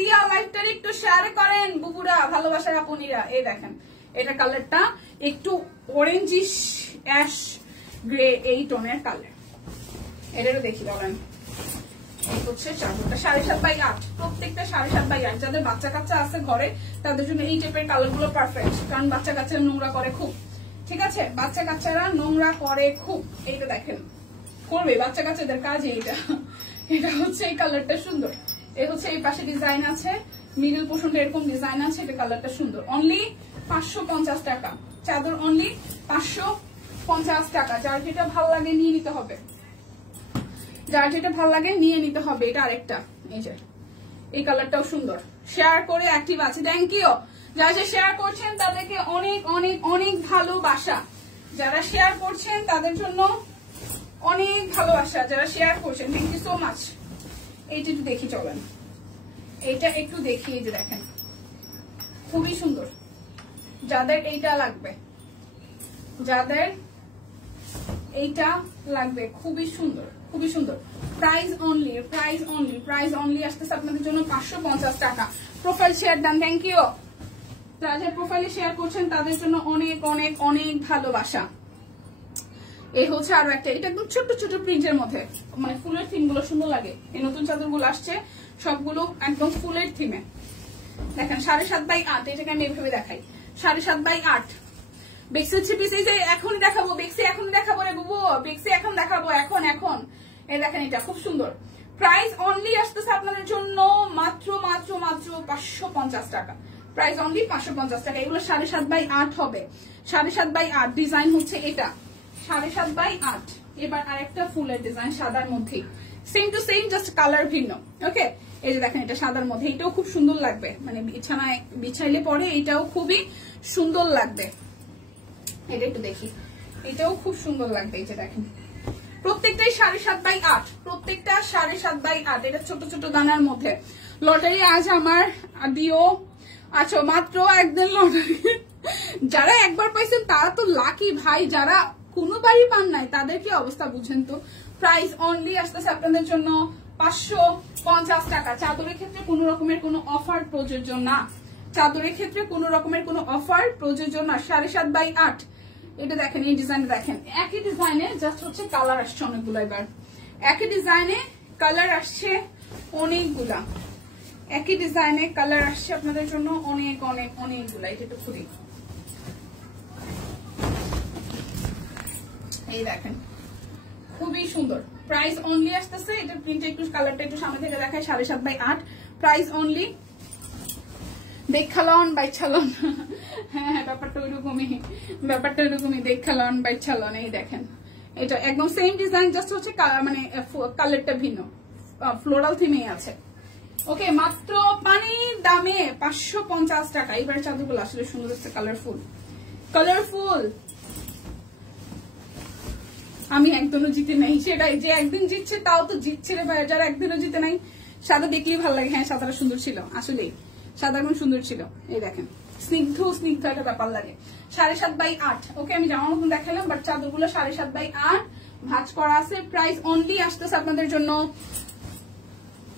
দিয়া লাইভটা একটু শেয়ার করেন বুবুরা, ভালোবাসার আপনিরা। এই দেখেন, এটা কালারটা একটু অরেঞ্জিশ অ্যাশ গ্রে, এই টোনের কালার। এটারও দেখি বলেন। এই হচ্ছে চাদরটা 7.5 বাই 8, প্রত্যেকটা 7.5 বাই 8। যাদের বাচ্চা কাচ্চা আছে ঘরে তাদের জন্য এই টাইপের কালার গুলো পারফেক্ট, কারণ বাচ্চা কাচ্চারা নোংরা করে খুব। ঠিক আছে, বাচ্চা কাচ্চারা নোংরা করে খুব। এইটা দেখেন, করবে বাচ্চা কাচ্চাদের কাজ এইটা। এটা হচ্ছে এই কালারটা সুন্দর। এই হচ্ছে এই পাশে ডিজাইন আছে, মিডল পোর্শনটা এরকম ডিজাইন আছে। এটা কালারটা সুন্দর। অনলি 550 টাকা চাদর, অনলি 550 টাকা। যার যেটা ভালো লাগে নিয়ে নিতে হবে, যার যেটা ভালো লাগে নিয়ে নিতে হবে। এটা আরেকটা, এই যে এই কালারটাও সুন্দর। শেয়ার করে অ্যাক্টিভ আছে, থ্যাংক ইউ। যারা যে শেয়ার করছেন তাদেরকে অনেক অনেক অনেক ভালোবাসা। যারা শেয়ার করছেন তাদের জন্য অনেক ভালোবাসা, যারা শেয়ার করছেন, থ্যাংক ইউ সো মাচ। এইটা একটু দেখি চলেন, এইটা একটু দেখি। এই যে দেখেন, খুবই সুন্দর। যাদের এইটা লাগবে, যাদের এইটা লাগবে, খুবই সুন্দর খুবই সুন্দর। প্রাইস অনলি আসতেছে আপনাদের জন্য 550 টাকা। প্রোফাইল শেয়ার দেন, থ্যাংক ইউ। যারা প্রোফাইলে শেয়ার করছেন তাদের জন্য অনেক অনেক অনেক ভালোবাসা। এই হচ্ছে আরো একটা, এটা একদম ছোট ছোট প্রিন্টের মধ্যে, মানে ফুলের থিম গুলো সুন্দর লাগে। এই নতুন চাদর গুলো আসছে সবগুলো একদম ফুলের থিমে। দেখেন 7.5 বাই 8, এটাকে আমি এভাবে দেখাই। 7.5 বাই 8 বেক্সি হচ্ছে পিস। এই যে এখন দেখাবো বেক্সি, এখন দেখাবো রে বুবু, বেক্সি এখন দেখাবো, এখন এখন। এই দেখেন, এটা খুব সুন্দর। প্রাইস অনলি আসতেছে আপনাদের জন্য মাত্র মাত্র মাত্র 550 টাকা। প্রাইস অনলি 550 টাকা। এগুলো 7.5 বাই 8 হবে। 7.5 বাই 8 ডিজাইন হচ্ছে এটা, 7.5 বাই 8। এবার আরেকটা ফুলের ডিজাইন সাদার মধ্যে, same to same, just colour ভিন্ন। ওকে, এই যে দেখেন, এটা সাদার মধ্যে, এটাও খুব সুন্দর লাগবে, মানে বিছানায় বিছাইলে পরে এটাও খুবই সুন্দর লাগবে। এটা একটু দেখি, এটাও খুব সুন্দর লাগবে। এই যে দেখেন, প্রত্যেকটাই 7.5 বাই 8, প্রত্যেকটা 7.5 বাই 8। এটা ছোট ছোট দানার মধ্যে। লটারি আজ আমার দিও। আচ্ছা, মাত্র একদিন লটারি। যারা একবার পাইছেন তারা তো লাকি ভাই, যারা কোনোবারই পান নাই তাদের কি অবস্থা বুঝেন তো। প্রাইস অনলি আসতেছে আপনাদের জন্য 550 টাকা। চাদরের ক্ষেত্রে কোনো রকমের কোনো অফার প্রযোজ্য না, চাদরের ক্ষেত্রে কোনো রকমের কোনো অফার প্রযোজ্য না। 7.5 বাই 8। এটা দেখেন, এই ডিজাইন দেখেন, একই ডিজাইনে জাস্ট হচ্ছে কালার আসছে অনেকগুলো। এবার একই ডিজাইনে কালার আসছে অনেকগুলা, একই ডিজাইনে কালার আসছে আপনাদের জন্য অনেক অনেক অনেকগুলা। এটা একটু খুলি, এই দেখেন, খুবই সুন্দর। প্রাইস অনলি আসতেছে, এটা প্রিন্ট একটু কালারটা একটু সামনে থেকে দেখায়, 7.5 বাই 8। প্রাইস অনলি দেখালন বাইছালন। হ্যাঁ হ্যাঁ, ব্যাপারটা ওইরকমই, দেখালন বাইছালন। এই দেখেন, এটা একদম সেম ডিজাইন, জাস্ট হচ্ছে মানে কালারটা ভিন্ন, ফ্লোরাল থিমে আছে। ওকে, মাত্র পানির দামে 550 টাকা। এবার চাদরগুলো আসলে সুন্দর হচ্ছে, কালারফুল কালারফুল। আমি একদিনও জিতে নাই, সেটাই, যে একদিন জিতছে তাও তো জিতছে রে ভাই, যারা একদিনও জিতে নাই। সাদা দেখলেই ভালো লাগে। হ্যাঁ, সাদাটা সুন্দর ছিল, আসলেই সাদা গুণ সুন্দর ছিল। এই দেখেন, স্নিগ্ধ একটা ব্যাপার লাগে। 7.5 বাই 8। ওকে, আমি জামা মতন দেখালাম, বাট চাদরগুলো 7.5 বাই 8। ভাঁজ করা আছে। প্রাইস অনলি আসতেছে আপনাদের জন্য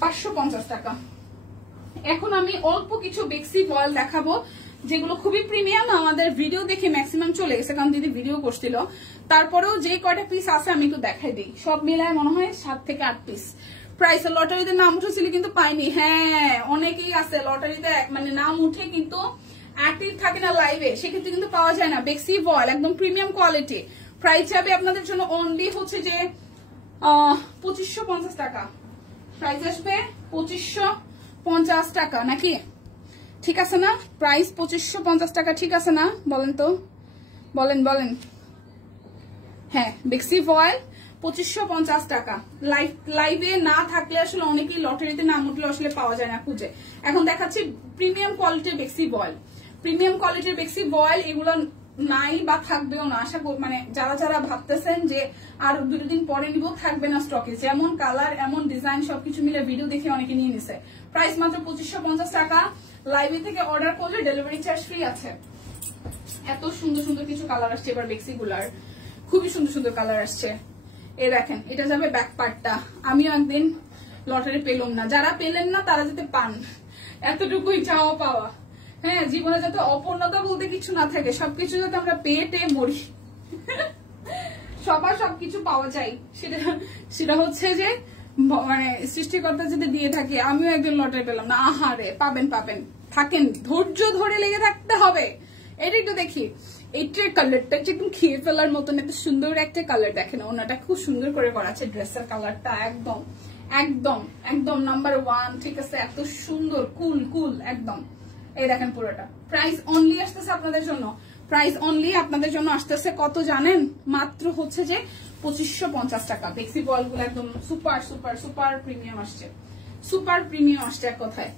550 টাকা। এখন আমি অল্প কিছু বেক্সি ভয়েল দেখাবো যেগুলো খুবই প্রিমিয়াম, আমাদের ভিডিও দেখে ম্যাক্সিমাম চলে গেছে কারণ দিদি ভিডিও করছিল, তারপরেও যে কয়টা পিস আছে আমি একটু দেখাই দিই। সব মিলায় মনে হয় 7 থেকে 8 পিস। প্রাইস লটারিতে নাম উঠেছিল কিন্তু পাইনি। হ্যাঁ অনেকেই আছে লটারিতে মানে নাম উঠে কিন্তু অ্যাক্টিভ থাকে না লাইভে, সেক্ষেত্রে কিন্তু পাওয়া যায় না। বেক্সি ভয়েল একদম প্রিমিয়াম কোয়ালিটি। প্রাইস যাবে আপনাদের জন্য অনলি হচ্ছে যে 2550 টাকা। প্রাইস আসবে 2550 টাকা নাকি? ঠিক আছে না? প্রাইস 2550 টাকা ঠিক আছে না? বলেন তো, বলেন। হ্যাঁ বেক্সি ভয়েল 2550 টাকা। লাইভে না থাকলে আসলে অনেকেই লটারিতে নাম উঠলে আসলে পাওয়া যায় না খুঁজে। এখন দেখাচ্ছি প্রিমিয়াম কোয়ালিটির বেক্সি ভয়েল। প্রিমিয়াম কোয়ালিটির বেক্সি ভয়েল এগুলো নাই বা থাকবেও না আশা করি, মানে যারা ভাবতেছেন যে আর 2 দিন পরে নিব, থাকবে না স্টকে। যেমন কালার এমন ডিজাইন সবকিছু মিলে ভিডিও দেখে অনেকে নিয়ে নিছে। প্রাইস মাত্র 2550 টাকা। লাইভে থেকে অর্ডার করলে ডেলিভারি চার্জ ফ্রি আছে। এত সুন্দর সুন্দর কিছু কালার আসছে এবার বেক্সি গুলার, খুবই সুন্দর সুন্দর কালার আসছে। এই দেখেন এটা যাবে ব্যাক পার্টটা। আমিও একদিন লটারি পেলাম না, যারা পেলেন না তারা যাতে পান, এতটুকুই চাওয়া পাওয়া। হ্যাঁ জীবনে যাতে অপূর্ণতা বলতে কিছু না থাকে, সবকিছু যাতে আমরা পেটে মরি, সবার সবকিছু পাওয়া যায়, সেটা হচ্ছে যে মানে সৃষ্টিকর্তা যদি দিয়ে থাকে। আমিও একজন লটারি পেলাম না, আহারে পাবেন থাকেন, ধৈর্য ধরে লেগে থাকতে হবে। এটা একটু দেখি, এইটার কালারটা একদম খেয়ে ফেলার মতন এত সুন্দর একটা কালার। দেখেন ওনাটা খুব সুন্দর করে করা আছে, ড্রেসের কালারটা একদম একদম একদম নাম্বার 1। ঠিক আছে, এত সুন্দর কুল একদম। এই দেখেন পুরোটা। প্রাইস অনলি আসতেছে আপনাদের জন্য, প্রাইস অনলি আপনাদের জন্য আসতেছে কত জানেন? মাত্র হচ্ছে যে 2550 টাকা। বেক্সি বল গুলো একদম সুপার সুপার সুপার প্রিমিয়াম আসছে, সুপার প্রিমিয়াম আসছে এক কথায়।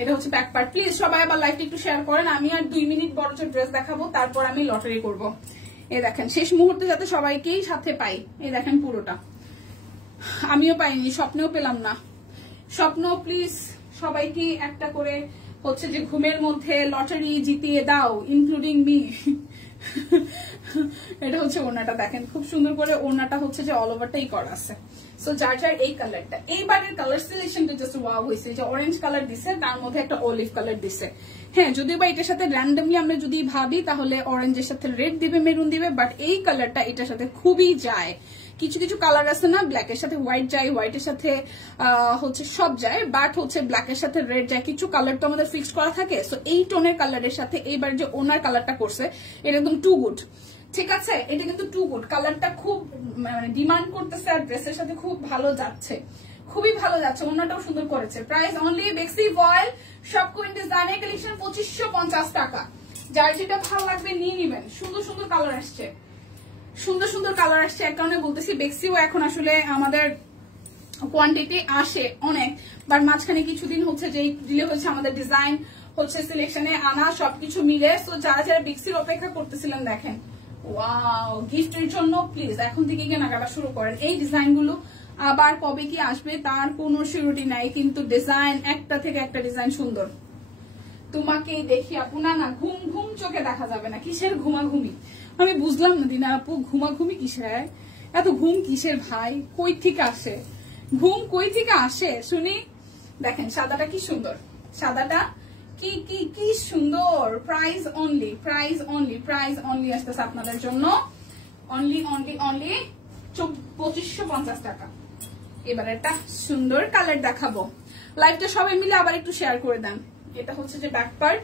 এটা হচ্ছে ব্যাক পার্ট। প্লিজ সবাই আবার লাইভটা একটু শেয়ার করেন। আমি আর 2 মিনিট বড় ড্রেস দেখাবো, তারপর আমি লটারি করব। এই দেখেন শেষ মুহূর্তে যাতে সবাইকেই সাথে পাই। এই দেখেন পুরোটা, আমিও পাইনি, স্বপ্নেও পেলাম না। স্বপ্ন প্লিজ সবাইকে একটা করে হচ্ছে যে ঘুমের মধ্যে লটারি জিতিয়ে দাও, ইনক্লুডিং মি। এটা হচ্ছে ওড়নাটা, দেখেন খুব সুন্দর করে ওড়নাটা হচ্ছে যে অল ওভারটাই করা আছে। সো যার এই কালারটা, এইবারের কালার সিলেকশনটা জাস্ট ওয়াও হয়েছে। যে অরেঞ্জ কালার দিছে, তার মধ্যে একটা অলিভ কালার দিছে। হ্যাঁ যদিও বা এটার সাথে র্যান্ডমলি আমরা যদি ভাবি তাহলে অরেঞ্জের সাথে রেড দিবে, মেরুন দিবে, বাট এই কালারটা এটার সাথে খুবই যায়। কিছু কিছু কালার আছে না ব্ল্যাকের সাথে হোয়াইট যায়, হোয়াইটের সাথে হচ্ছে সব যায়, বাট হচ্ছে ব্ল্যাকের সাথে রেড যায়। কিছু কালার তো আমাদের ফিক্সড করা থাকে। সো এই টোনের কালারের সাথে এইবার যে ওনার কালারটা করছে এটা একদম টু গুড। ঠিক আছে, এটা কিন্তু টু গুড, কালারটা খুব মানে ডিমান্ড করতেছে আর ড্রেসের সাথে খুব ভালো যাচ্ছে, খুবই ভালো যাচ্ছে। ওনাটাও সুন্দর করেছে। প্রাইস অনলি বেক্সি ভয়েল সব কুইন ডিজাইনের কালেকশন 2550 টাকা। যার যেটা ভালো লাগবে নিয়ে নিবেন। সুন্দর সুন্দর কালার আসছে, সুন্দর সুন্দর কালার আসছে। এক কারণে বলতেছি বেক্সিও এখন আসলে আমাদের কোয়ান্টিটি আসে অনেক, বাট মাঝখানে কিছুদিন হচ্ছে যে ডিলে হয়েছে আমাদের ডিজাইন হচ্ছে সিলেকশনে আনা সবকিছু মিলে। সো যারা যারা বেক্সির অপেক্ষা করতেছিলেন দেখেন ওয়াও, গিফটের জন্য প্লিজ এখন থেকে কেনাকাটা শুরু করেন। এই ডিজাইন গুলো আবার কবে কি আসবে তার কোনো সিউরিটি নাই, কিন্তু ডিজাইন একটা থেকে একটা ডিজাইন সুন্দর। তোমাকে দেখি আপু, না ঘুম ঘুম চোখে দেখা যাবে না। কিসের ঘুমাঘুমি আমি বুঝলাম না দিনা আপু, ঘুমাঘুমি কিসের, এত ঘুম কিসের ভাই, কই থেকে আসে ঘুম, কই থেকে আসে শুনি। দেখেন সাদাটা কি সুন্দর, সাদাটা কি কি কি সুন্দর। Price only, price only, price only আসতেছে আপনাদের জন্য অনলি অনলি অনলি 2550 টাকা। এবার একটা সুন্দর কালার দেখাবো। লাইভটা সবাই মিলে আবার একটু শেয়ার করে দেন। এটা হচ্ছে যে ব্যাক পার্ট।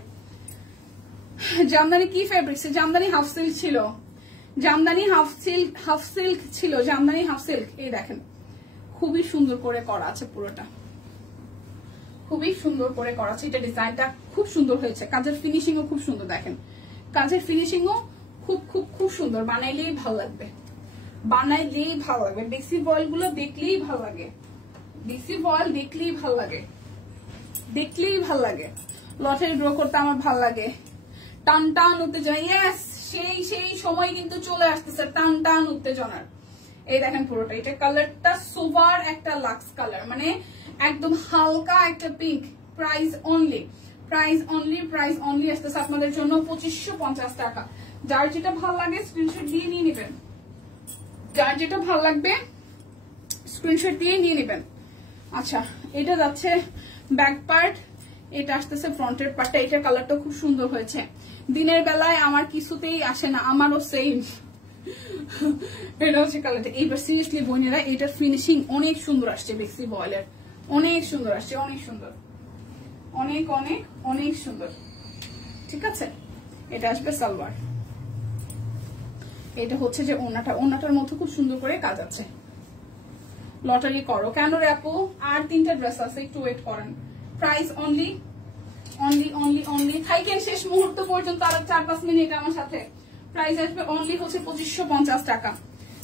জামদানি কি ফেব্রিক্স? জামদানি হাফ সিল্ক ছিল, জামদানি হাফ সিল্ক ছিল, জামদানি হাফ সিল্ক। এই দেখেন খুবই সুন্দর করে করা আছে পুরোটা, খুবই সুন্দর করে করা আছে। এটা ডিজাইনটা খুব সুন্দর হয়েছে, কাজের ফিনিশিং ও খুব সুন্দর। দেখেন কাজের ফিনিশিং ও খুব খুব খুব সুন্দর। বানাইলেই ভালো লাগবে, বানাইলেই ভালো লাগবে। বেক্সি ভয়েল গুলো দেখলেই ভালো লাগে, বেক্সি ভয়েল দেখলেই ভালো লাগে, দেখলেই ভালো লাগে। লটারি ড্র করতে আমার ভালো লাগে। টান টান উত্তেজনা, ইয়েস সেই সময় কিন্তু চলে আসতেছে টান টান উত্তেজনার। এই দেখেন পুরোটা, এটা কালারটা সোভার একটা লাক্স কালার, মানে একদম হালকা একটা pink. Price only, price only, price only আসতেছে আপনাদের জন্য 2550 টাকা। যার যেটা ভালো লাগে স্ক্রিনশট দিয়ে নিয়ে নেবেন। যার যেটা ভালো লাগবে স্ক্রিনশট দিয়ে নিয়ে নেবেন। আচ্ছা, এটা যাচ্ছে ব্যাক পার্ট, এটা আসতেছে ফ্রন্টের পার্টটা। এটার কালারটা খুব সুন্দর হয়েছে। দিনের বেলায় আমার কিছুতেই আসে না, আমারও সেম। এটা হচ্ছে কালারটা। এইবার সিরিয়াসলি বোনেরা, এটার ফিনিশিং অনেক সুন্দর আসছে। বেক্সি বয়েলের অনেক সুন্দর আসছে, অনেক সুন্দর, অনেক অনেক অনেক সুন্দর। ঠিক আছে, এটা আসবে সালোয়ার। এটা হচ্ছে যে ওড়নাটা, ওড়নাটার মধ্যে খুব সুন্দর করে কাজ আছে। লটারি করো কেন রে আপু? আর 3টা ড্রেস আছে, একটু ওয়েট করেন। Price only only only only থাইকেন শেষ মুহূর্ত পর্যন্ত, আর 4-5 মিনিট আমার সাথে। প্রাইস আসবে অনলি হচ্ছে 2550 টাকা।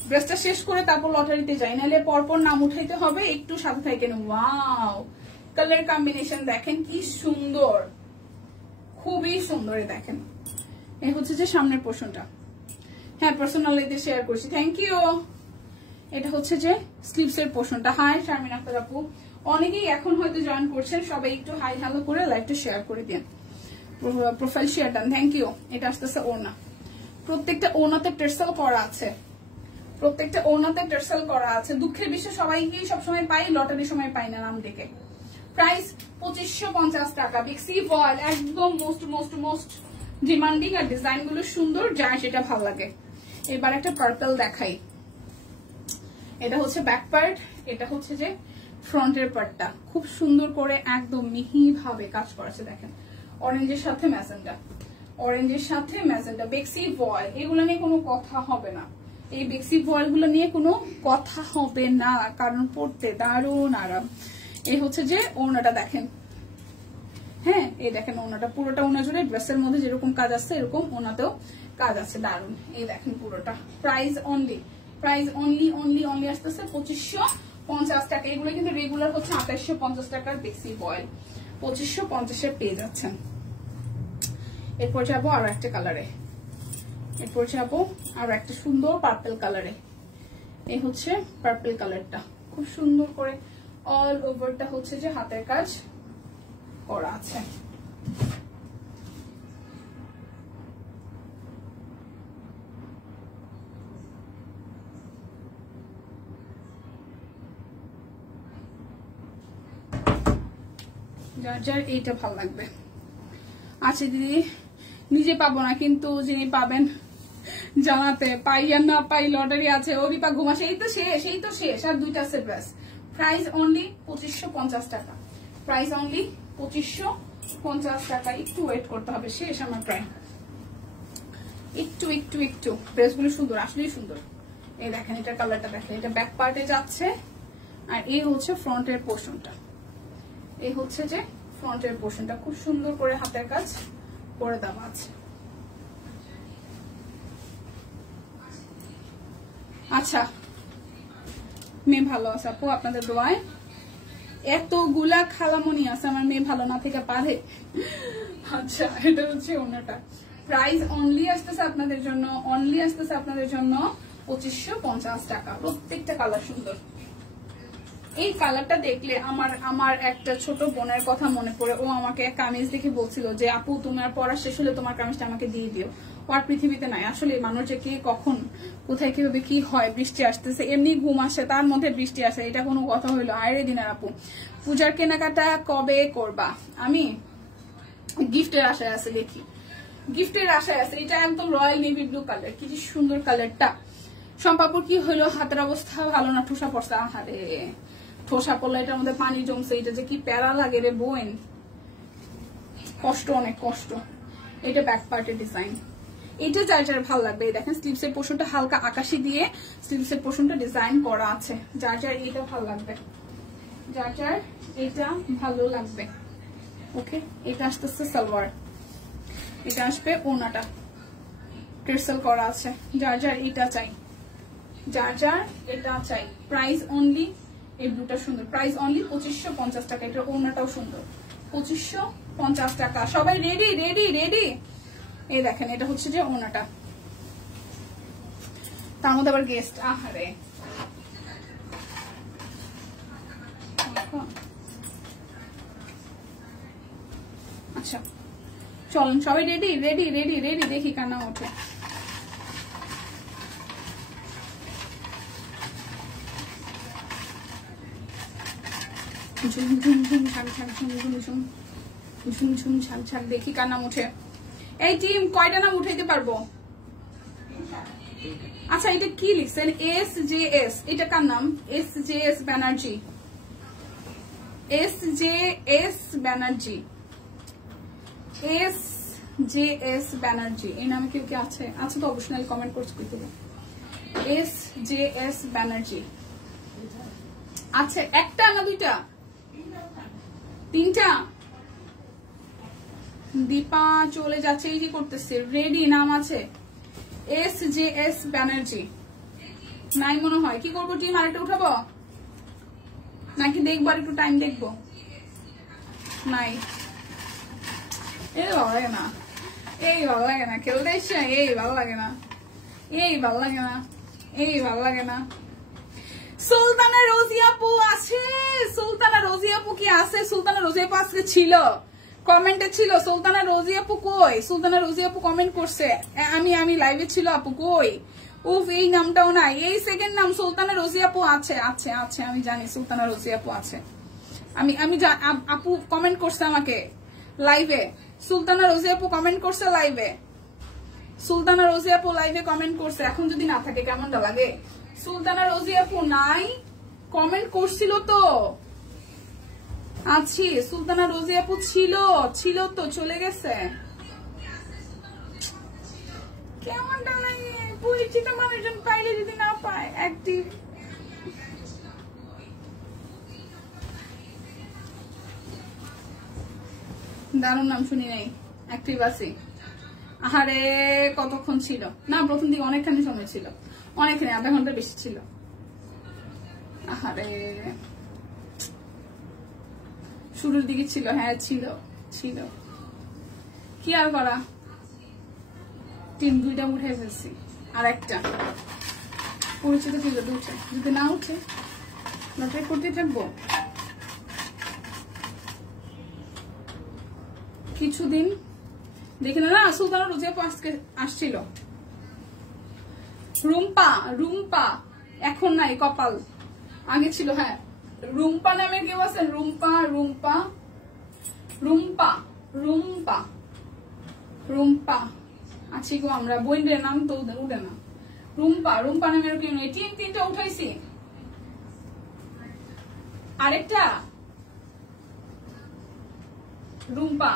ড্রেসটা শেষ করে তারপর লটারিতে যাই, নাহলে পরপর নাম উঠাইতে হবে। একটু সাথে থাকেন। ওয়াও, কালার কম্বিনেশন দেখেন কি সুন্দর, খুবই সুন্দর। দেখেন, এই হচ্ছে যে সামনের পোর্শনটা। হ্যাঁ, পার্সোনালিতে শেয়ার করছি, থ্যাংক ইউ। এটা হচ্ছে যে স্লিভস এর পোর্শনটা। হাই শারমিন আক্তার আপু, অনেকেই এখন হয়তো জয়েন করছেন, সবাই একটু হাই হ্যালো করে লাইভটা শেয়ার করে দিন। Profile share done, thank you. এটা আসতেছে ওড়না, প্রত্যেকটা ওড়নাতে টেরসেল করা আছে, প্রত্যেকটা ওড়নাতে টেরসেল করা আছে। দুঃখের বিষয় সবাইকেই সবসময় পাই, লটারির সময় পাই না নাম দেখে। প্রাইস 2550 টাকা। বেক্সি বয়েল একদম মোস্ট মোস্ট মোস্ট ডিমান্ডিং, আর ডিজাইন গুলো সুন্দর, যার যেটা ভালো লাগে। এবার একটা পার্পল দেখাই। এটা হচ্ছে ব্যাক পার্ট, এটা হচ্ছে যে ফ্রন্টের পার্টটা। খুব সুন্দর করে একদম মিহি ভাবে কাজ করেছে। দেখেন, অরেঞ্জের সাথে ম্যাজেন্ডা, অরেঞ্জের সাথে ম্যাজেন্ডা। বেক্সি বয়েল এগুলো নিয়ে কোনো কথা হবে না, এই বেক্সি বয়েল গুলো নিয়ে কোনো কথা হবে না, কারণ পড়তে দারুণ আরাম। এই হচ্ছে যে ওড়নাটা দেখেন। হ্যাঁ, এই দেখেন ওড়নাটা, পুরোটা ওড়না জুড়ে ড্রেসের মধ্যে যেরকম কাজ আছে এরকম ওড়নাতেও কাজ আছে, দারুণ। এই দেখেন পুরোটা। Price only, price only only only আসতেছে 2550 টাকা। এগুলো কিন্তু রেগুলার হচ্ছে 2850 টাকার বেক্সি বয়েল, 2550 পেয়ে যাচ্ছেন। এরপর যাবো আরো একটা কালারে, এরপর যাবো আরো একটা সুন্দর পার্পল কালারে। এই হচ্ছে পার্পল কালারটা, খুব সুন্দর করে অল ওভারটা হচ্ছে যে হাতের কাজ করা আছে। যার যার এইটা ভালো লাগবে। আচ্ছা দিদি, নিজে পাবো না, কিন্তু যিনি পাবেন জানাতে। পাই আর না পাই, লটারি আছে। ও দীপা ঘুমাস, এই তো শেষ, এই তো শেষ, আর 2টা আছে ব্যাস। প্রাইস অনলি 2550 টাকা। প্রাইস অনলি 2550 টাকা। একটু ওয়েট করতে হবে, শেষ আমার প্রায়। একটু একটু একটু ড্রেসগুলো সুন্দর, আসলেই সুন্দর। এই দেখেন, এটার কালারটা দেখেন, এটা ব্যাক পার্টে যাচ্ছে, আর এই হচ্ছে ফ্রন্টের পোর্শনটা। এই হচ্ছে যে ফ্রন্টের পোর্শনটা, খুব সুন্দর করে হাতের কাজ করে দেওয়া আছে। আচ্ছা, মেয়ে ভালো আছে আপু, আপনাদের দোয়ায়। এতগুলা খালামনি আছে, আমার মেয়ে ভালো না থেকে পারে। আচ্ছা, এটা হচ্ছে ওনাটা। প্রাইস অনলি আসতেছে আপনাদের জন্য, অনলি আসতেছে আপনাদের জন্য 2550 টাকা। প্রত্যেকটা কালার সুন্দর। এই কালারটা দেখলে আমার একটা ছোট বোনের কথা মনে পড়ে। ও আমাকে কামিজ দেখে বলছিল যে আপু, তোমার পড়া শেষ হলে তোমার কামিজটা আমাকে দিয়ে দিও। আর পৃথিবীতে নাই আসলে মানুষ যে কে কখন কোথায় কিভাবে কি হয়। বৃষ্টি আসতেছে, এমনি ঘুম আসে, তার মধ্যে বৃষ্টি আসে, এটা কোনো কথা হইলো? আরে দিনের আপু, পূজার কেনাকাটা কবে করবা? আমি গিফটের আশায় আছে, দেখি গিফটের আশায় আছে। এটা একদম রয়্যাল নেভি ব্লু কালার, কি সুন্দর কালারটা। সম্পাপুর কি হইলো? হাতের অবস্থা ভালো না, ঠোসা পড়ছে। আহারে, ঠোসা পড়লে এটার মধ্যে পানি জমছে, এটা যে কি প্যারা লাগে রে বোন, কষ্ট, অনেক কষ্ট। এটা ব্যাক পার্টের ডিজাইন, এটা যার যার ভালো লাগবে। দেখেন, স্লিভস এর পোর্শনটা হালকা আকাশি দিয়ে স্লিভস এর পোর্শনটা ডিজাইন করা আছে। যার যার এটা ভালো লাগবে, যার যার এটা ভালো লাগবে। ওকে, এটা আসতেছে সালোয়ার, এটা আসবে ওনাটা, টেরসেল করা আছে। যার যার এটা চাই, যার যার এটা চাই। প্রাইস অনলি, এই ব্লুটা সুন্দর, প্রাইস অনলি 2550 টাকা। এটা ওনাটাও সুন্দর, 2550 টাকা। সবাই রেডি রেডি রেডি। এই দেখেন, এটা হচ্ছে যে ওনাটা, তার মধ্যে আবার গেস্ট। আহারে, আচ্ছা চলেন সবাই রেডি রেডি রেডি রেডি, দেখি কান্না ওঠে। ঝুম ঝুম ঝুম ছাক ছাক ঝুম ঝুম ঝুম ঝুম ঝুম ছাক ছাক। দেখি কার নাম উঠে। এই টিম কয়টা নাম উঠাইতে পারবো? আচ্ছা এটা কি লিখছেন? SJS, এটা কার নাম? SJS Banerjee, SJS Banerjee, SJS Banerjee. এই নামে কেউ কি আছে? আচ্ছা তো অবশ্যই কমেন্ট করছি। SJS ব্যানার্জি। আচ্ছা একটা না দুইটা? তিনটা। দীপা চলে যাচ্ছে, এই যে করতেছে রেডি, নাম আছে SJS ব্যানার্জি। নাই মনে হয়। কি করবো টিম? আরেকটা উঠাবো নাকি দেখবো? আর একটু টাইম দেখবো। নাই, এই ভালো লাগে না, এই ভালো লাগে না খেলতে এসে, এই ভালো লাগে না, এই ভালো লাগে না, এই ভালো লাগে না। সুলতানা রোজি আপু আছে? সুলতানা রোজি আপু কি আছে? সুলতানা রোজি আপু আজকে ছিল, কমেন্টে ছিল। সুলতানা রোজি আপু কই? সুলতানা রোজি আপু কমেন্ট করছে আমি লাইভে ছিল। আপু কই? উফ, এই নামটাও নাই। এই সেকেন্ড নাম সুলতানা রোজি আপু আছে, আছে আছে, আমি জানি সুলতানা রোজি আপু আছে। আমি আপু কমেন্ট করছে আমাকে লাইভে। সুলতানা রোজি আপু কমেন্ট করছে লাইভে। সুলতানা রোজি আপু লাইভে কমেন্ট করছে। এখন যদি না থাকে কেমনটা লাগে? সুলতানা রোজি আপু নাই, কমেন্ট করছিল তো। আছি, সুলতানা রোজি আপু ছিল তো, চলে গেছে। কেমনটা লাগে? পরিচিত মানুষজন পাইলে যদি না পায় অ্যাক্টিভ। দারুণ নাম, শুনি নাই, অ্যাক্টিভ আছি। আহারে কতক্ষণ ছিল না? প্রথম দিকে অনেকখানি সময় ছিল, অনেকখানি, আধা ঘন্টা বেশি ছিল। আহারে শুরুর দিকে ছিল, হ্যাঁ ছিল ছিল। কি আর করা, টিম দুইটা উঠে ফেলছি, আর একটা পরিচিত কি যদি উঠে, যদি না উঠে লটারি করতে থাকবো কিছুদিন। দেখে না, সুলতানা রোজি আপু আজকে আসছিল। রুম্পা এখন নাই, কপাল। আগে ছিল, হ্যাঁ। রুম্পা নামে কেউ আছেন? রুম্পা আছি গো আমরা। বইনের নাম তো উঠে না। রুম্পা নামের কেউ নেই। তিনটা উঠাইছি, আরেকটা রুম্পা।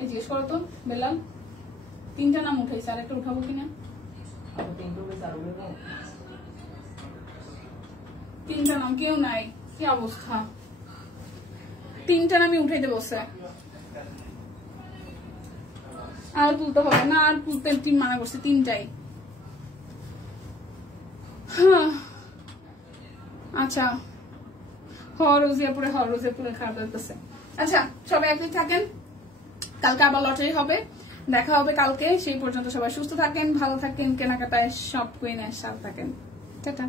এই জিজ্ঞেস করো তো বেলাল, তিনটা নাম উঠাইছে, আরেকটা উঠাবো কিনা? তিনটা নাম কেউ নাই, কি অবস্থা? তিনটা নামই উঠাইতে বসে। আর তুলতে হবে না, আর তুলতে টিম মানা করছে, তিনটাই। আচ্ছা, রোজিয়াপুরে খারাপ লাগতেছে। আচ্ছা, সবাই একই থাকেন, কালকে আবার লটারি হবে, দেখা হবে কালকে। সেই পর্যন্ত সবাই সুস্থ থাকেন, ভালো থাকেন, কেনাকাটায় সব কুইনের সাথে থাকেন। টাটা।